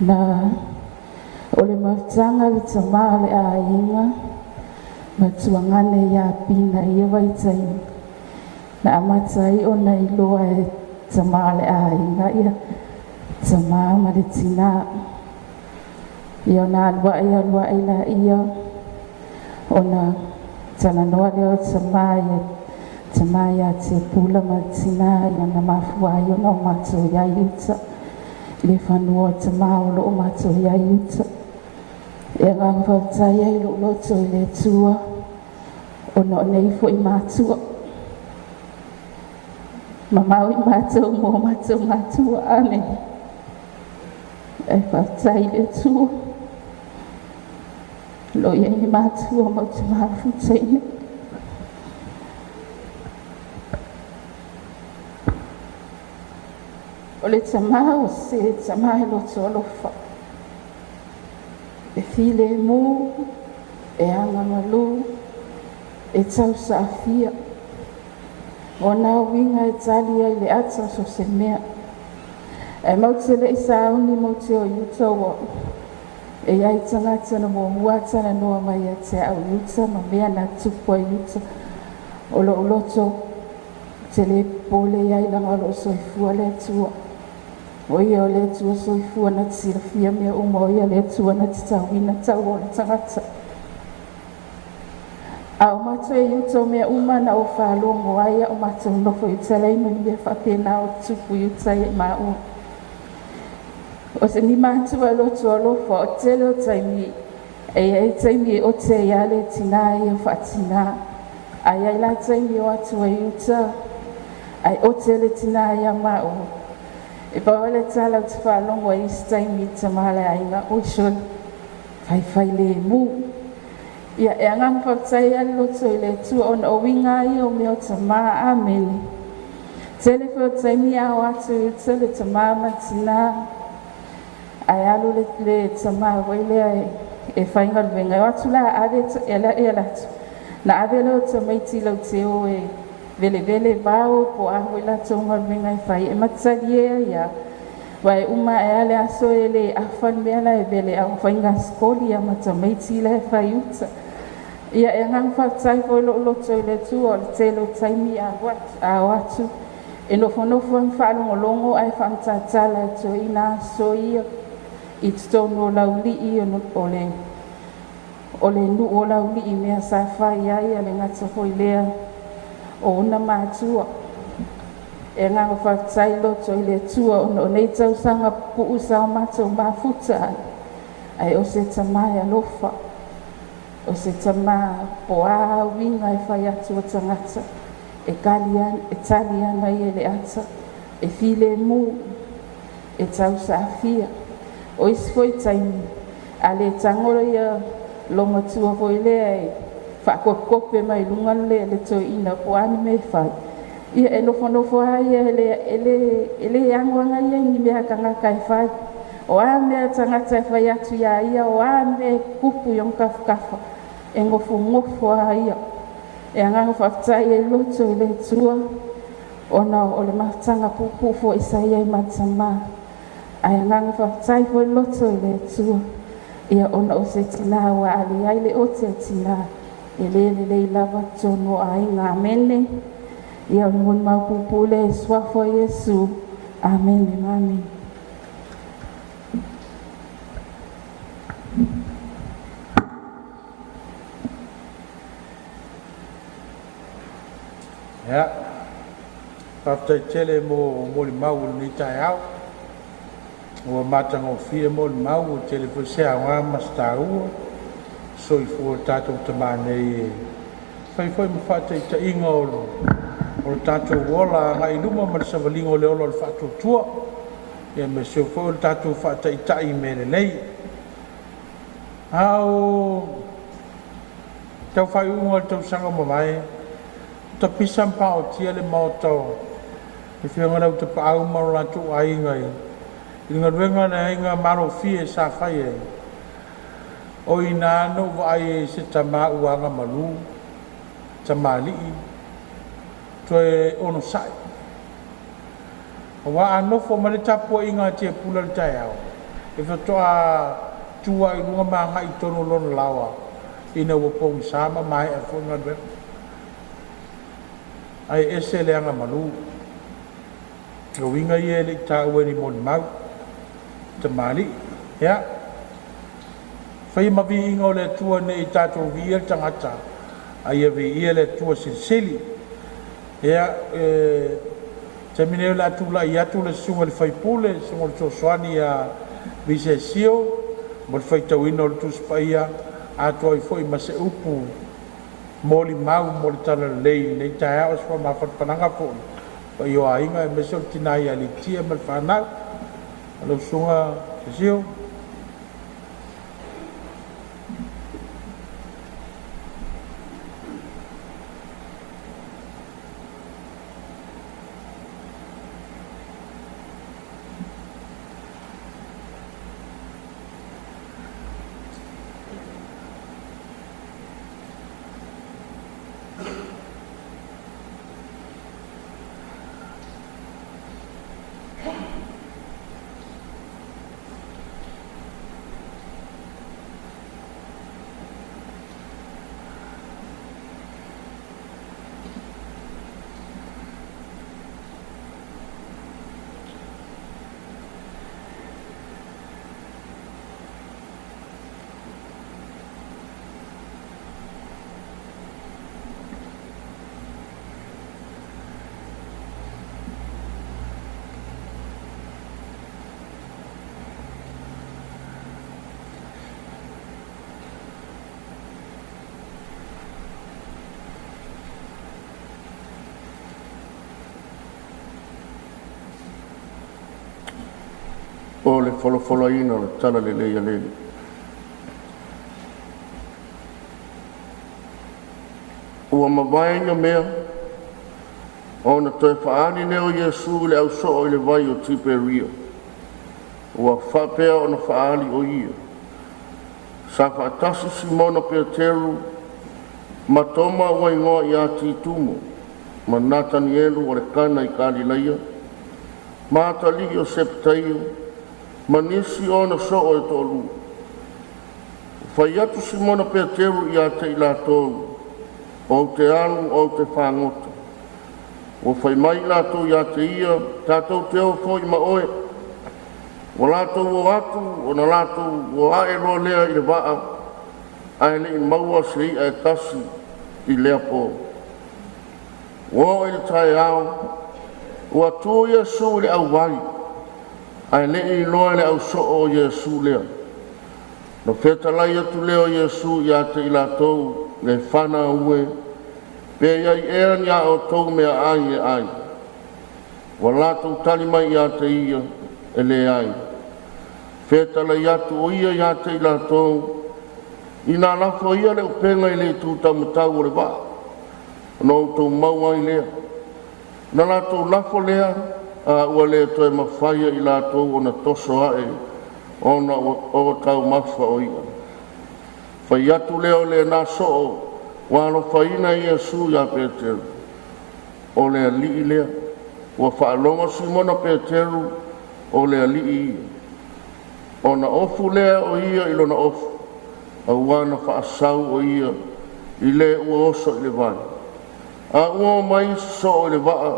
na ole mafutanga le tama le ainga matuangane ya pina ia waitai na amatai ona iloa e tama le ainga ia tama maletina ia na alwa ila ia ona tana noa leo tama ya Tiapula maletina ia na mafua ia no matu ya ita le whanua te mao lo o mato iai uta. E ngā whautai ai lo loto i le tua o no nei fo i mātua. Ma mau i mātou mō mātou mātua, amen. E whautai le tua. Lo iai ni mātua mo te māfutai ne. O le tamau se tamai loto alofa. E file mo, e anga malu, e tau sa afia. O nā winga e tali ai le ata so se mea. E maute le isa auni maute o yuta wa. E iai tangata na mo huata na noa mai a te au yuta, ma mea na tupu a yuta. O lo uloto, te le pole iai langa lo soifua le tua. O ia o le tua soifua na tira fia mea uma o ia le tua na titawina tau o le tangata. A o mato e yuta mea uma na o whalongo aia o mato nofo yuta leino ni mea whapena o tupu yuta e maa ua. O se ni mātua loto alofa o tele o taimi e taimi o te iale tina i o whatina. Ai ai la taimi o atu a yuta ai o tele tina i a maa ua. E pawale tala o te whalongo e istaimi te maale a inga oishol whai le mu. Ia e angang whautai ali loto i le tua ona o winga i o meo ta maa amene. Tele whautai mi a o atu i tele ta maa matina. Ai alu le ta maa waile e whaingal wenga. O atu la ave e la tu. Na ave leo ta meiti lau te o e vele vao po aho ila tonga wenga e whai. E matsari ia. Wai uma e ale aso e le afan mea la e vele au whainga skoli a mata meiti la e whai uta. Ia e ngang whautai fo lo loto i le tu o le telo taimi a watu. E nofo ang whaalongolongo ai whaamtatala e to ina so ia. I titono lauli i o le nu o lauli i mea sa whai ai a le ngata hoi lea o una mātua. E ngang whautai loto i le tua o nei tau sanga puu sa o mātou mafuta ai. Ai o se tamai alofa. O se tama poa winga e whai atu o tangata. E taliana i le ata. E file mu. E tau sa afia. O isi foi taimi. A le tangora ia longa tua foi lea e whakokope mai lungan le to ina poani me whai. Ia e nofo ai e le angoanga ia ni mea kangaka e whai. O a mea tangata e whai atu ia o a mea kupu yon kafa. E ngofo a ia. E angang whaftai e loto i le tua. Ona o le matanga pupu fo isa ia i matama. Ai angang whaftai fo i loto i le tua. Ia ona o se tina wa ali ai le o te tina. E le lava tono a inga amene. Ia mun mau pupu le swafo Yesu. Amen, amen. Ya, paftai tele mo li mau ni tai au. O matanga o fia mo li mau o tele fo se awa mastau. So i fo tato tamane. Fai mo fatai ta inga o tato wola ngai luma ma sa valingo le o fatu tua. Ya me se fo tato fatai tai me nei. Au tau fai unga tau sanga mai. Ta pisam pa o tia le moto. E whianga rau te pāu maro la tu ai ngai. Inga ruenga na inga maro fie sa whai e. O ina no vai e se tama uanga malu. Tama lii. Toe ono sai. O wa anofo mane tapo inga tia pula le tai au. E whatoa tua i runga maa ngai tono lona lawa. Ina wapong sama mai e whunga ruenga. Ai ese le anga malu. O winga ie le ta ue ni mon mau. Te mali. Ya. Whai mavi inga o le tua ne i tato via tangata. Ai e vi ie le tua sinsili. Ya. te mine la tu la ia tu le sunga le fai pule sunga le soani a vise sio mo le fai tauino le tu spaia a toi foi ma se upu moli mau mo le tala lei nei tae o spa ma fat pananga po pa yo ainga e meso tinai ali tia mal fana lo sunga sio o le folofoloina o le tala lelei a lele. Ua mawaenga mea, o na toe whaani neo Iesu le au so i le vai o Tiberia. Ua whapea o na whaali o ia. Sa whaatasi Simona Peteru, ma toma ua ingoa i a titumo, ma Nathanielu o le kana i Galileia, ma atali o Septaio, ma nisi o na so o e tolu. Whai atu Simona Peteru i a te ila tolu, o te alu o te whangota. O whai mai lato i a te ia, tātou te o fo i ma oe. O lato o atu, o na lato o ae ro lea i le waa, ae le i maua se i e tasi i lea po. O e le tae au, o atu Iesu le au wai, ae le i loa le au so o Iesu lea. No feta lai atu leo Iesu i a te i lato le whana ue, pe iai ea ni a o tau mea ai e ai. Wa lato tali mai i a te ia e le ai. Feta lai atu o ia i a te i lato, i nā lafo ia le upenga i le tu tamutau o le wa. No tau maua i lea. Na lato lafo lea, a ua le toe mawhaia i lato o na toso ae, o na o tau mawha o ia. Whai atu leo le nā so o, wano whaina i Iesu i a Peteru. O le li i lea, ua whaalonga Simona Peteru, o le li i ia. O na ofu lea o ia i lona ofu, a wana whaasau o ia, i le ua oso i le vai. A ua mai so o le waa,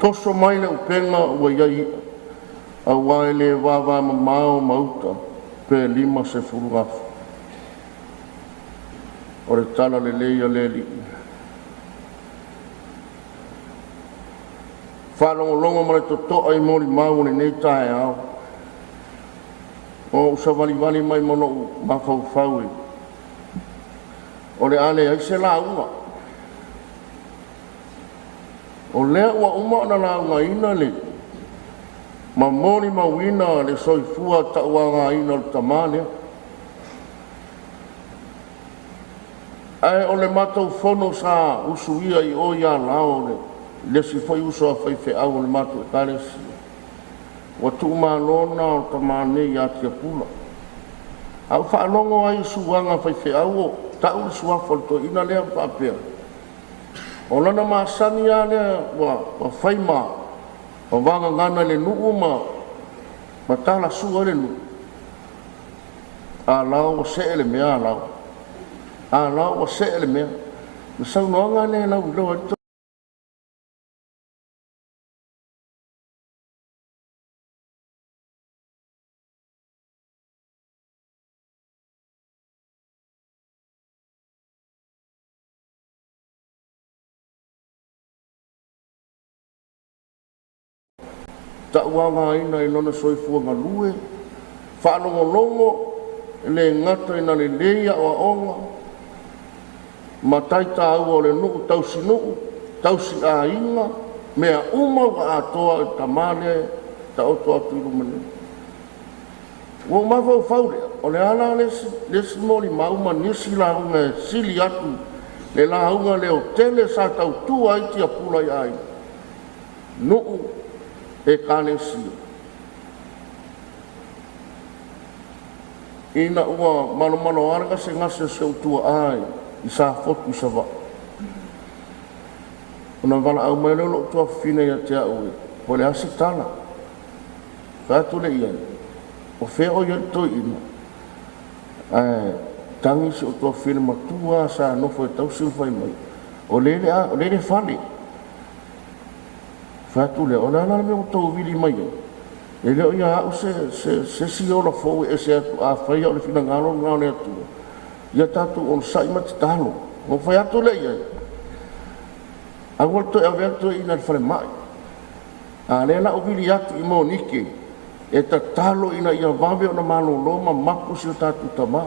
toso mai le upenga ua iai, a wae le wawa mamao mauta, pe 5 se furugafu. O le tala le leia le li. Whalongolongo ma le totoa i mori mau ne nei tae au. O usa wali mai mono mawhau e. O le ale ai se la unga. O lea ua uma na la unga ina le. Ma mori ma wina le soifua ta uanga ina le tamane. Ai o le matau fono sa usuia i o ia lao le si fai uso a fai fe au le matau e karesi. Wa tu malona o tamane i a Tiapula. Au whaalongo ai suanga fai fe au o tau suafo to ina lea papea. O lana maasani a lea wa fai ma o wanga ngana le nuu ma tala sua le nuu. A lao o se ele mea a lao. A lao o se ele mea. Masau noanga le lau ilo Tauanga ina i lona soifua ngalue. Whanongo le ngata ina le leia o aonga. Matai tāua o le nuu tausi nuu, tausi a inga, mea uma wa atoa i tamale ta oto atu ilu mene. Wo mawau faurea, o le ala lesi mori mauma nisi la unga sili atu, le la unga leo tele sa tau tua i Tiapula i ai. Nuu e kane sio. Ina ua mano aranga se ngase se utua ai, i sa fotu i sa wa. Una wala au mai lolo tua fine ia te aue, po le asi tala. Whātu le iai, o wheo ia toi ina. Tangi se utua fine matua sa nofo e tau silwhai mai. O lele whale. Whātu le, o le ana me o tau vili mai ai. E leo ia au se si ola fōu e se atu a whaia o le fina ngalo ngao le atua. Ia tatu on sai mati talo. Mo whai atu le iai. Awal to e awel to ina le whare mai. A le na uvili atu i mo nike. E ta talo ina ia wawe o na malo loma mapu si o tatu tama.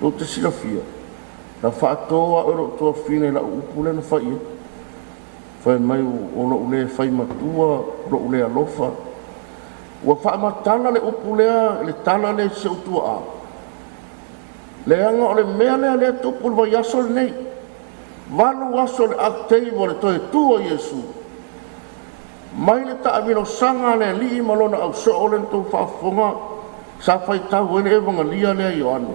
Lo te sila fia. Na whaatoa o lo toa fine la upule na whaia. Whai mai o lo ule whai matua, lo ule alofa. Ua whaamatala le upulea, le tala le se utua a. Le anga o le mea le tupul wa yaso le nei. Walu waso le aktei wa le toe tua Yesu. Mai le ta amino sanga le lii malona au so o le tau whaafonga. Sa whai tau ene evanga lia lea i anu.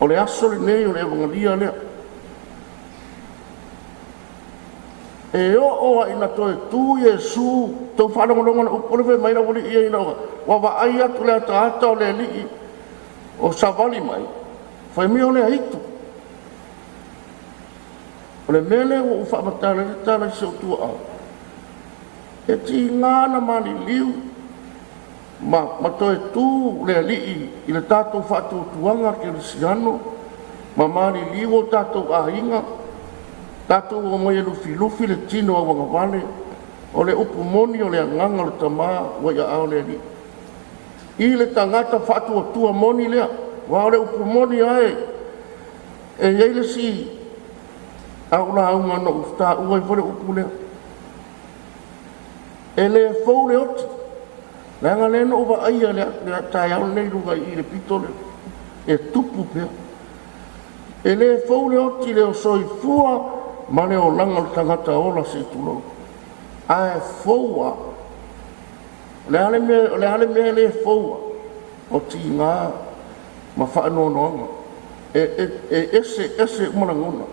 O le aso le nei o le evanga lia lea. E o ina toe tu Yesu tau whanonga na upole mai na wali ia ina wa ai atu le ata o le lii o savali mai whai mi o le hitu o le mele o whaamatala le tala se o tua a e ti ngana mani liu ma toe tu le lii i le tātou whātou tuanga ke le siano ma mani liu o tātou a inga Tato o mai lufi le tino a wanga vale, o le upu moni o le anganga le tama wa ia ao le li. I le tangata whatu o tua moni lea, wa o le upu moni ae, e iei le si, au la aunga no ufta ua i vore upu lea. E le fau le oti, le anga le no uwa aia le tai au nei runga i le pitole, e tupu pea. E le fau le oti le o soifua, ma le o langa le tangata ola se tulo. Ae foua. Le ale mea le foua. O ti ngā ma whaanoanoanga. Ese umanangona.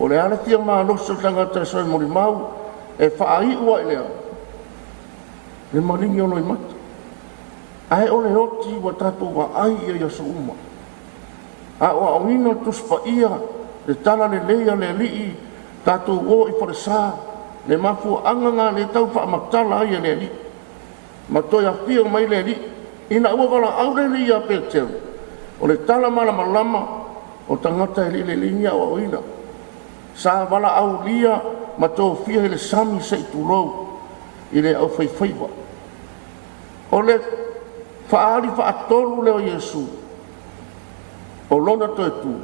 O le ale tia maa loso tangata e soi mori mau. E whaai ua i lea. Le maringi ono i mata. Ae o le oti wa tato wa ai ia yaso uma. A o awina tuspa ia. Le tala le leia le lii, tātou o i wharesā, le mafu anganga le tau whaamatala ai le lii. Ma toi a pia mai le lii, ina ua wala au le lii a pēteu. O le tala malama lama, o tangata e le lingia o oina. Sa wala au lia, ma tō fia le sami se i tūlou, i le au whaiwhaiwa. O le whaari whaatolu leo Yesu, o lona toi tū.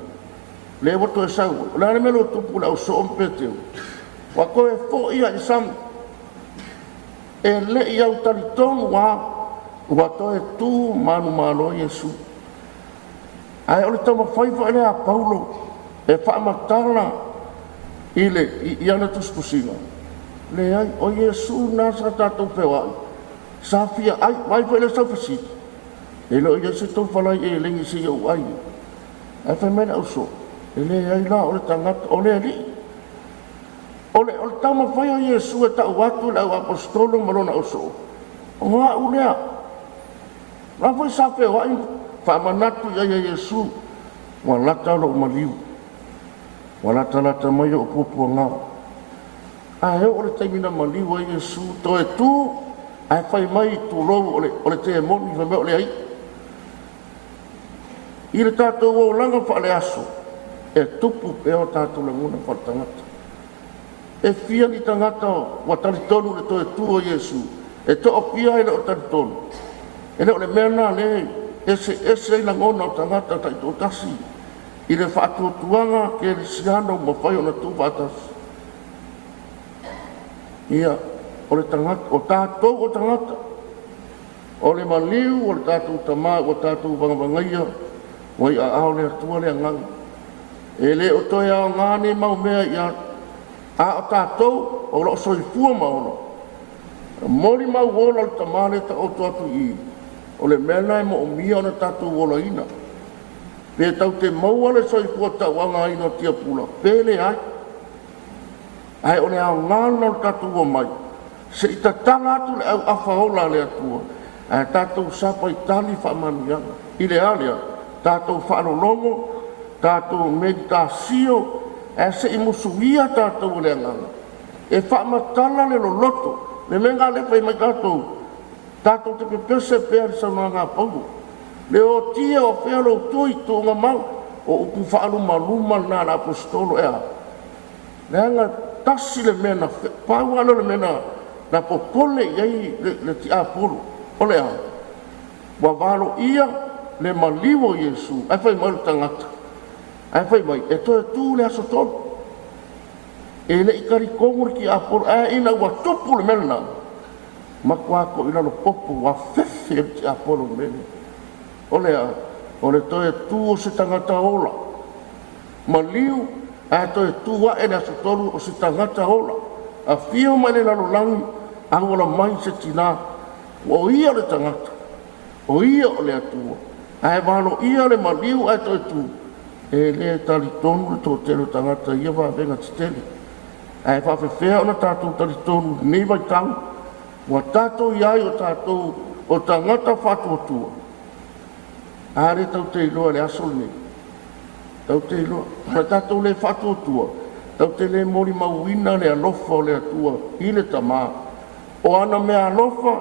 Le wato e sau, la melo tupu la so ompeteu. Wa ko e fo ia i sam. E le ia utaliton wa to e tu manu malo Yesu. Ai ole tama faifa ele a Paulo e fa matala ile ia na tuspusinga. Le ai o Yesu na sa tato pewa. Safia ai vai foi le safasi. E lo ia se to fala e lengi se o ai. A fa mena o so. Ele ai la o le tangata o le ali. O le tama whai a Yesu e ta watu le au apostolo malona o so. O ngā ulea. Nā whai sa whai wai whamanatu i a Yesu. Wa lata lo maliu. Wa lata mai o pupua ngā. A he o le taimina maliu a Yesu. To e tū. A whai mai tū lou o le te moni whai o le ai. I le tātou o langa wha le aso. E tupu e o tātou le nguna wha tangata. E fia ni tangata wa talitonu le toe tū o Yesu. e to o pia e lo tanton e le mena le ese la ngona tangata tai to tasi i le fatu tuanga ke le siano mo fai ona tu patas ia o le tangata o tangata o le maliu o le tatu tama o tatu bangabangaia o i a le atua le angang e le o toi a ngane mau mea ia a o tatou o lo soifua maono mori mau ola le tamale ta o tuatu i o le mena e mo o mia ona tatou ola ina pe tau te maua le soifua ta wanga ina Tiapula pele ai o le a ngana o tatou o mai se i tatala atu le au awhaola le atua ai tatou sapa i tali whaamanuianga i le alea tatou whaalolongo tatou meditasio e se i musuia tatou le anganga e whaamatala le loloto le menga le pai mai tatou te pepese pea le saunanga paulu le o tia o whea lo tui tūnga mau o upu whaaluma nā la apostolo ea le anga tasi le mena paualo le mena na popole iei le Tiapula o le anga wa valo ia le maliwo Yesu ai whai mai tangata ai whai mai e toi tū le aso tonu e le ikari konguri ki Apolo e ina ua tupu le mena ma kua ko ina lo popo wa fefe le Tiapolo mene o le toi tū o se tangata ola ma liu e toi tū wa e le aso tonu o se tangata ola a fio mai le lalo langi a ola mai se tina o ia le tangata o ia o le atua e valo ia le maliu e toi tū e le tali tonu le tō telo tangata ia wa venga titele e whawhewhea ona tātou tali tonu ni vai tau wa tātou iai o tātou o tangata whatua tua are tau te iloa le asol nei tau te iloa ma tātou le whatua tua tau te le mori mauina le alofa o le atua i le tamā o ana mea alofa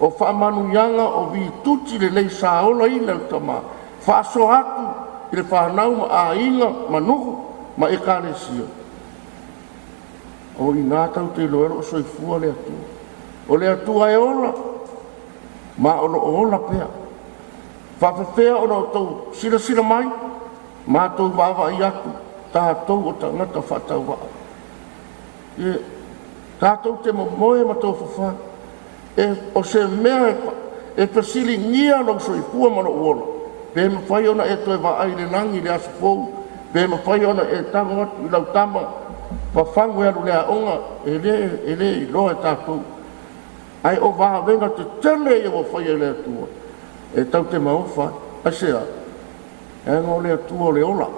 o whaamanuianga o vi tuti le lei saola ina le tamā whaaso atu i le whanau ma a inga ma nuhu ma e kālesia o i ngā tau te loero o soifua le atua o le atua e ola ma o lo ola pea whawhewhea o no tau sila mai ma tau wawa i atu tātou o tangata whatau waa tātou te momoe ma tau whawha o se mea e pasili ngia no soifua ma no ola pe me whai ona e toi wa aile langi le aso fou pe me whai ona e tango atu i lau tama whawhangu e alu lea onga e le i loa e tātou ai o waha venga te tele e o whai e lea tua e tau te maofa a sea e ngā lea tua o le ola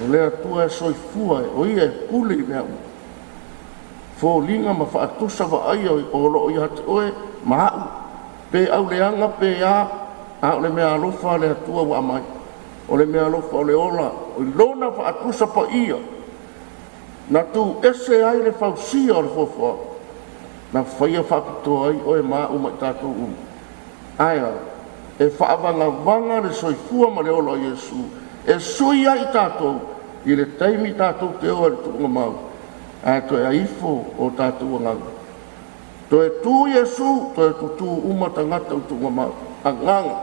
o lea tua e soifua o ia e puli mea u fo linga ma whaatusa wa ai o lo i hati oe ma au pe au leanga pe a o le mea alofa le atua wa mai o le mea alofa o le ola o i lona whaatusa pa ia na tu ese ai le fausia o le fofoa na whaia whapito ai oe ma u mai tātou aia e whaavanga le soifua ma le ola Yesu e sui ai tātou i le taimi tātou te oa le tuunga mau a to e aifo o tātou anganga to e tū Yesu to e tutu uma tangata o tuunga mau anganga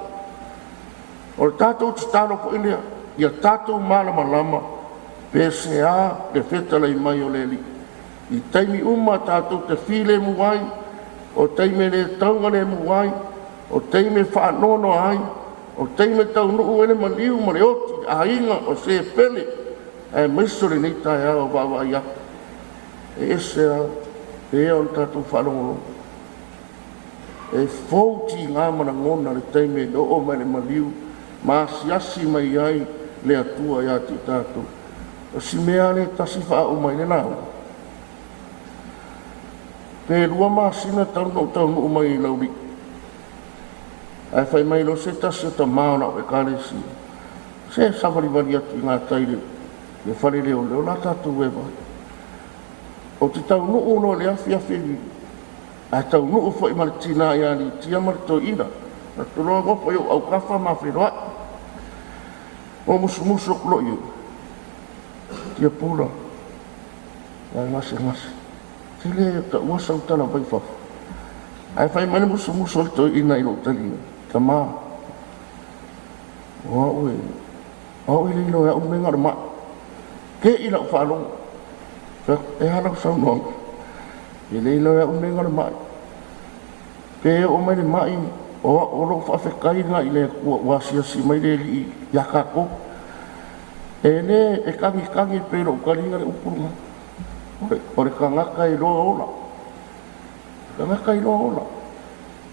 o le tātou te tālo po ilia ia tātou malama lama pese a le fetala i mai o le li i taimi uma tātou te file muai o taime le taunga le muai o taime whaanono ai o taime tau nuu ele maliu ma le oti a inga o se pele e maisore nei tae a o wawa ia e ese a e o tātou whaanono e fauti ngā mana ngona le taime no o mai le maliu ma siasi mai ai le atua ia ti tātou o si mea le tasi wha o mai le nao pe rua maasina tau no mai i lauri ai whai mai lo se tasi o ta maona o e kālesi se sawari wari atu i ngā taire le whare leo leo la tātou e vai o te tau nuu no le afi ai tau nuu whai mara tina i ani tia mara to ina na tuloa ngopo yo au kawha ma whenua o musu klo yo Tiapula ai ngase te le ta ua sautala vai whafu ai fai mai musu musu to ina ilo tali tama o ile ilo ya umenga ma ke ilo falo e hala sa no ile ilo ya umenga ma ke o mai mai o lo fa fe kai na ile wa si mai le ya ka ko ene e kangi pero kalinga upuruma ore kanga kai lo ola kanga kai lo ola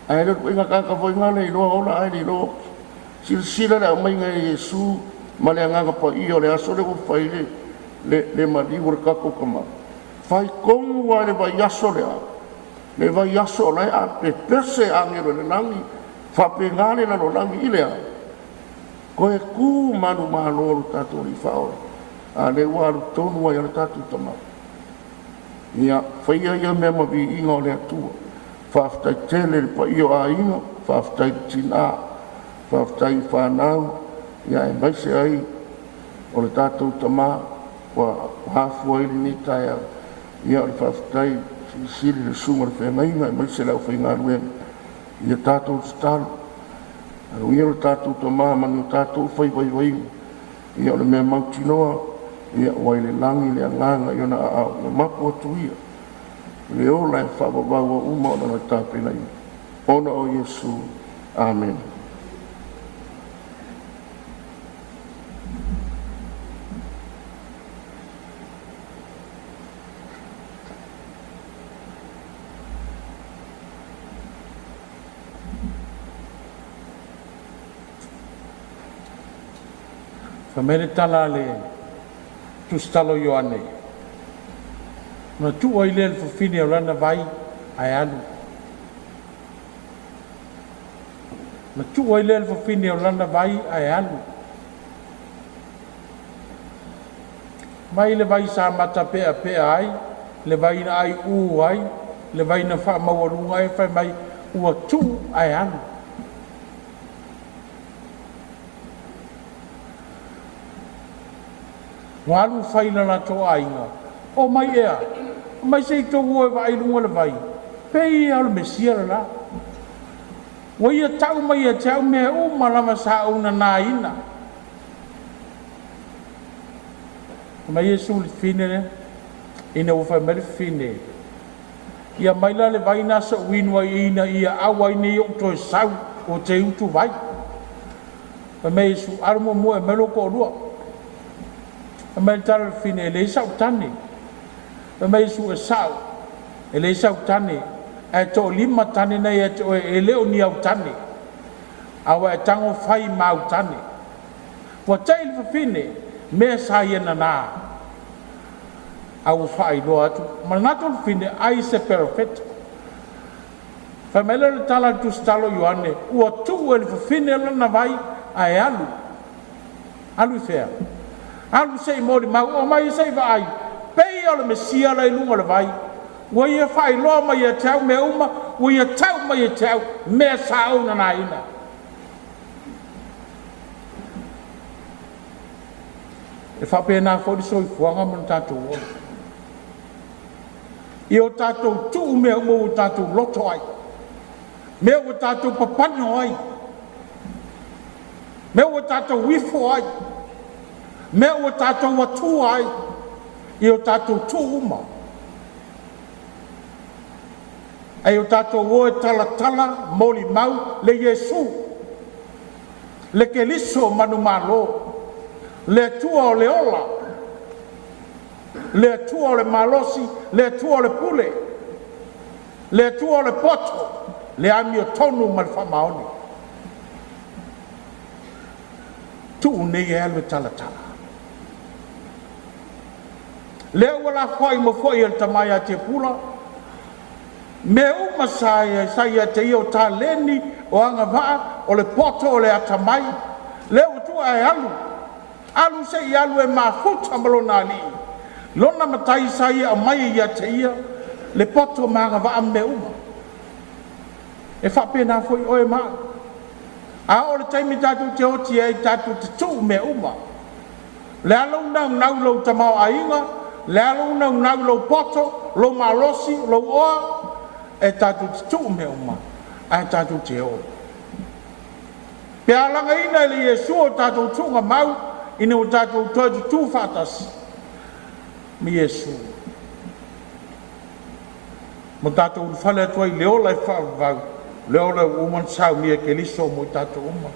ai lo inga ka foi ngale lo ola ai lo sila la mai ngai Yesu male nga pa io le aso le ko fai le mali ur ka ko kama fai kon wa le va yaso le va yaso la a pe pese angelo le nangi fa pe ngale na lo nangi ile ko e ku manu malo tatu li fao a le wa tonu wa ya tatu tama ia fai ia me ma vi ingo le tu fa sta tele pa io a ingo fa sta tina fa sta fa nau ia e mai se ai o le tatu tama wa ha foi ni taia ia fa sta si le sumar fe mai mai se la foi ngalwe ia tatu stal o ia o tātou to māma ni o tātou whai. Ia o le mea mautinoa, ia o le langi le anganga i ona a o mapu atu ia. Le o lai whawawau o uma o na tāpena i. Ona o Yesu. Amen. Famere tala le tu stalo Ioane. Na tu o ile fo fini o lana vai ai alu. Na tu o ile fo fini o lana vai ai alu. Mai le vai sa mata pe ai, le vai na ai u ai, le vai na fa mawarunga ai fa mai ua tu ai alu. Walu faila na to ainga. O mai ea. Mai sei to wo vai lunga le vai. Pei al mesia la. Wa ia tau mai e tau me o malama sa una na ina. Mai Yesu le fine ina o fa mer fine. Ia mai la le vai na so winwa ina ia awa ni o to sau o te utu vai. Mai Yesu armo mo e melo ko lua. Mai tal fine le sau tani. Mai su sau. Le sau tani. E to lima tani nei e to e leo ni au tani. Awa e tango fai mau tani. Wa tail fa fine me sa yena na. Au fai lo atu. Ma nato fine ai se perfetto. Fa mele tala tu stalo Ioane. Ua tu e fa fine na vai ai alu. Alu fea. Alu sei mori mau o mai sei vai pei o le mesia lai lunga le vai wa ia fai lo mai ia tau me uma wa ia tau mai ia tau me sa una na ina e fa pena fo di soi fuanga mon tatu o io tatu tu me mo tatu loto ai me o tatu papanyo ai me o tatu wifo ai me o tātou watu ai, i o tātou tūuma. Ai o tātou o e tala moli mau le Yesu. Le ke liso manu malo. Le tua o le ola. Le tua o le malosi, le tua o le pule. Le tua o le poto, le ami o tonu mal whamaoni. Tu nei e alwe tala. Leo wala foi mo foi el tamaya Tiapula. Me uma sai te io ta leni o AUVA'A o le poto o le atamai. Leo tu ai alu. Alu se i alu e mafuta malona li. Lona matai sai a mai ia te ia le poto ma AUVA'A me uma. E fa pena foi o e ma. A o le taimi tatu te oti e tatu te tu me uma. Le alu nau lo tamao ainga. Le alu nau lo poto, lo malosi, lo oa, e tātou tu me uma, ai tātou te o. Pea langa ina le Yesu o tātou tunga mau, ina o tātou toa tu fatas. Mi Yesu. Mo tātou whale atua i leo lai whaavau, leo lai uman sau mia ke liso mo i tātou uma.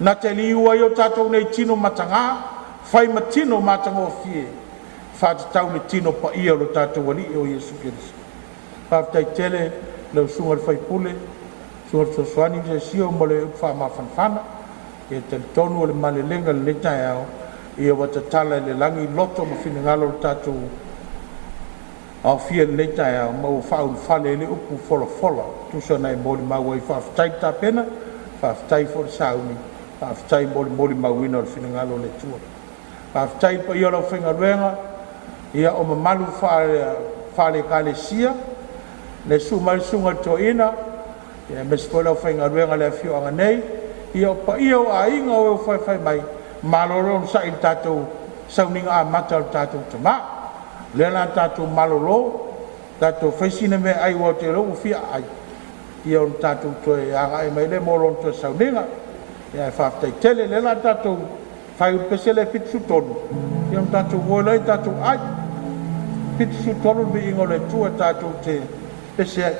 Na te liua i o tātou nei tino matanga, whai matino matanga o fie. Whātatau ni tino pa ia lo tātou wali o Yesu Kiristo. Whātai tele, leo sunga le whaipule, sunga le sosuani te sio mo le upwha mawhanwhana, e te tonu o le malelenga le neta e au, i o watatala le langi loto ma whina ngalo lo tātou au fia le neta e au, mau whau whale le upu fola fola, tusa nei moli mau i whawhitai tā pena, whawhitai fo le sauni, whawhitai moli mau ina o le whina ngalo le tua. Whawhitai pa i o lau whinga ruenga, ia o mamalu whale kale sia, le sunga to ina, ia me spoila whainga ruenga le Afioga nei, ia o pa ia o a inga o whai mai, maloro sa il tātou sauninga a mata o tātou tama, le la tātou maloro, tātou whaisina me ai o te rongo fia ai, ia o tātou toe anga e mai le moron to sauninga, ia e whaftai tele, le la tātou whai upesele pitsu tonu, ia o tātou woilai tātou ai, pitsu tonu me ingo le tua tātou te pese ai.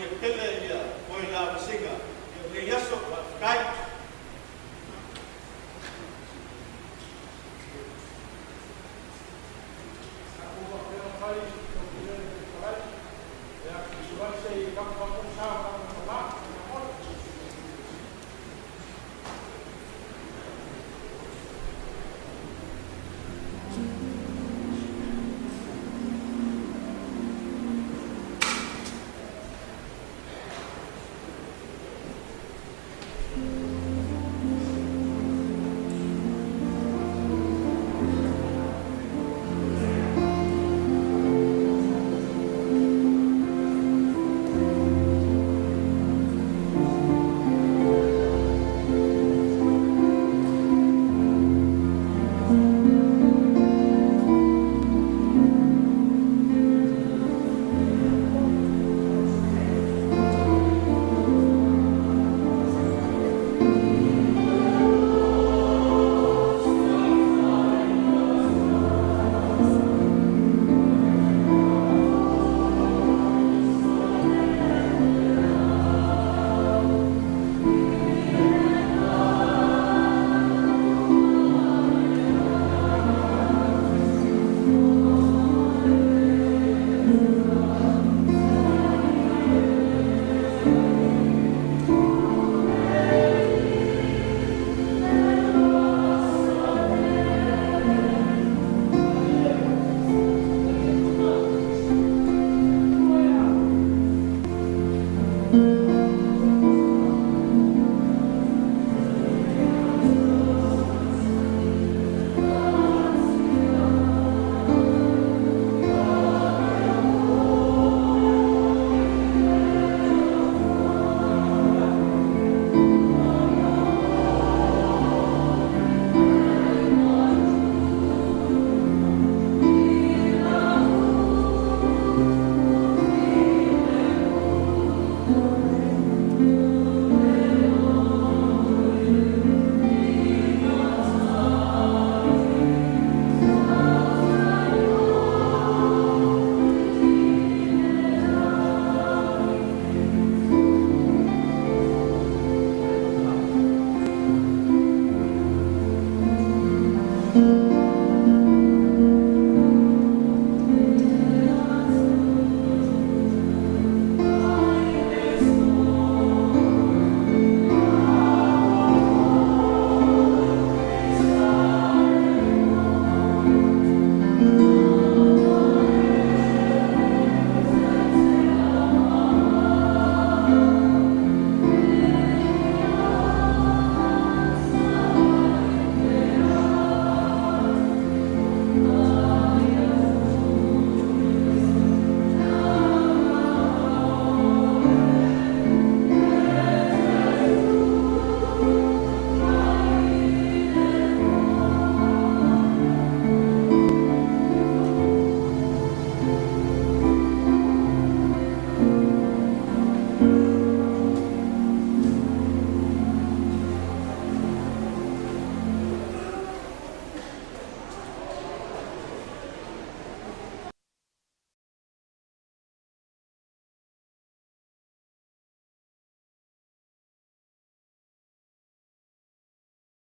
ia tele ia o i la masinga ia le yaso kai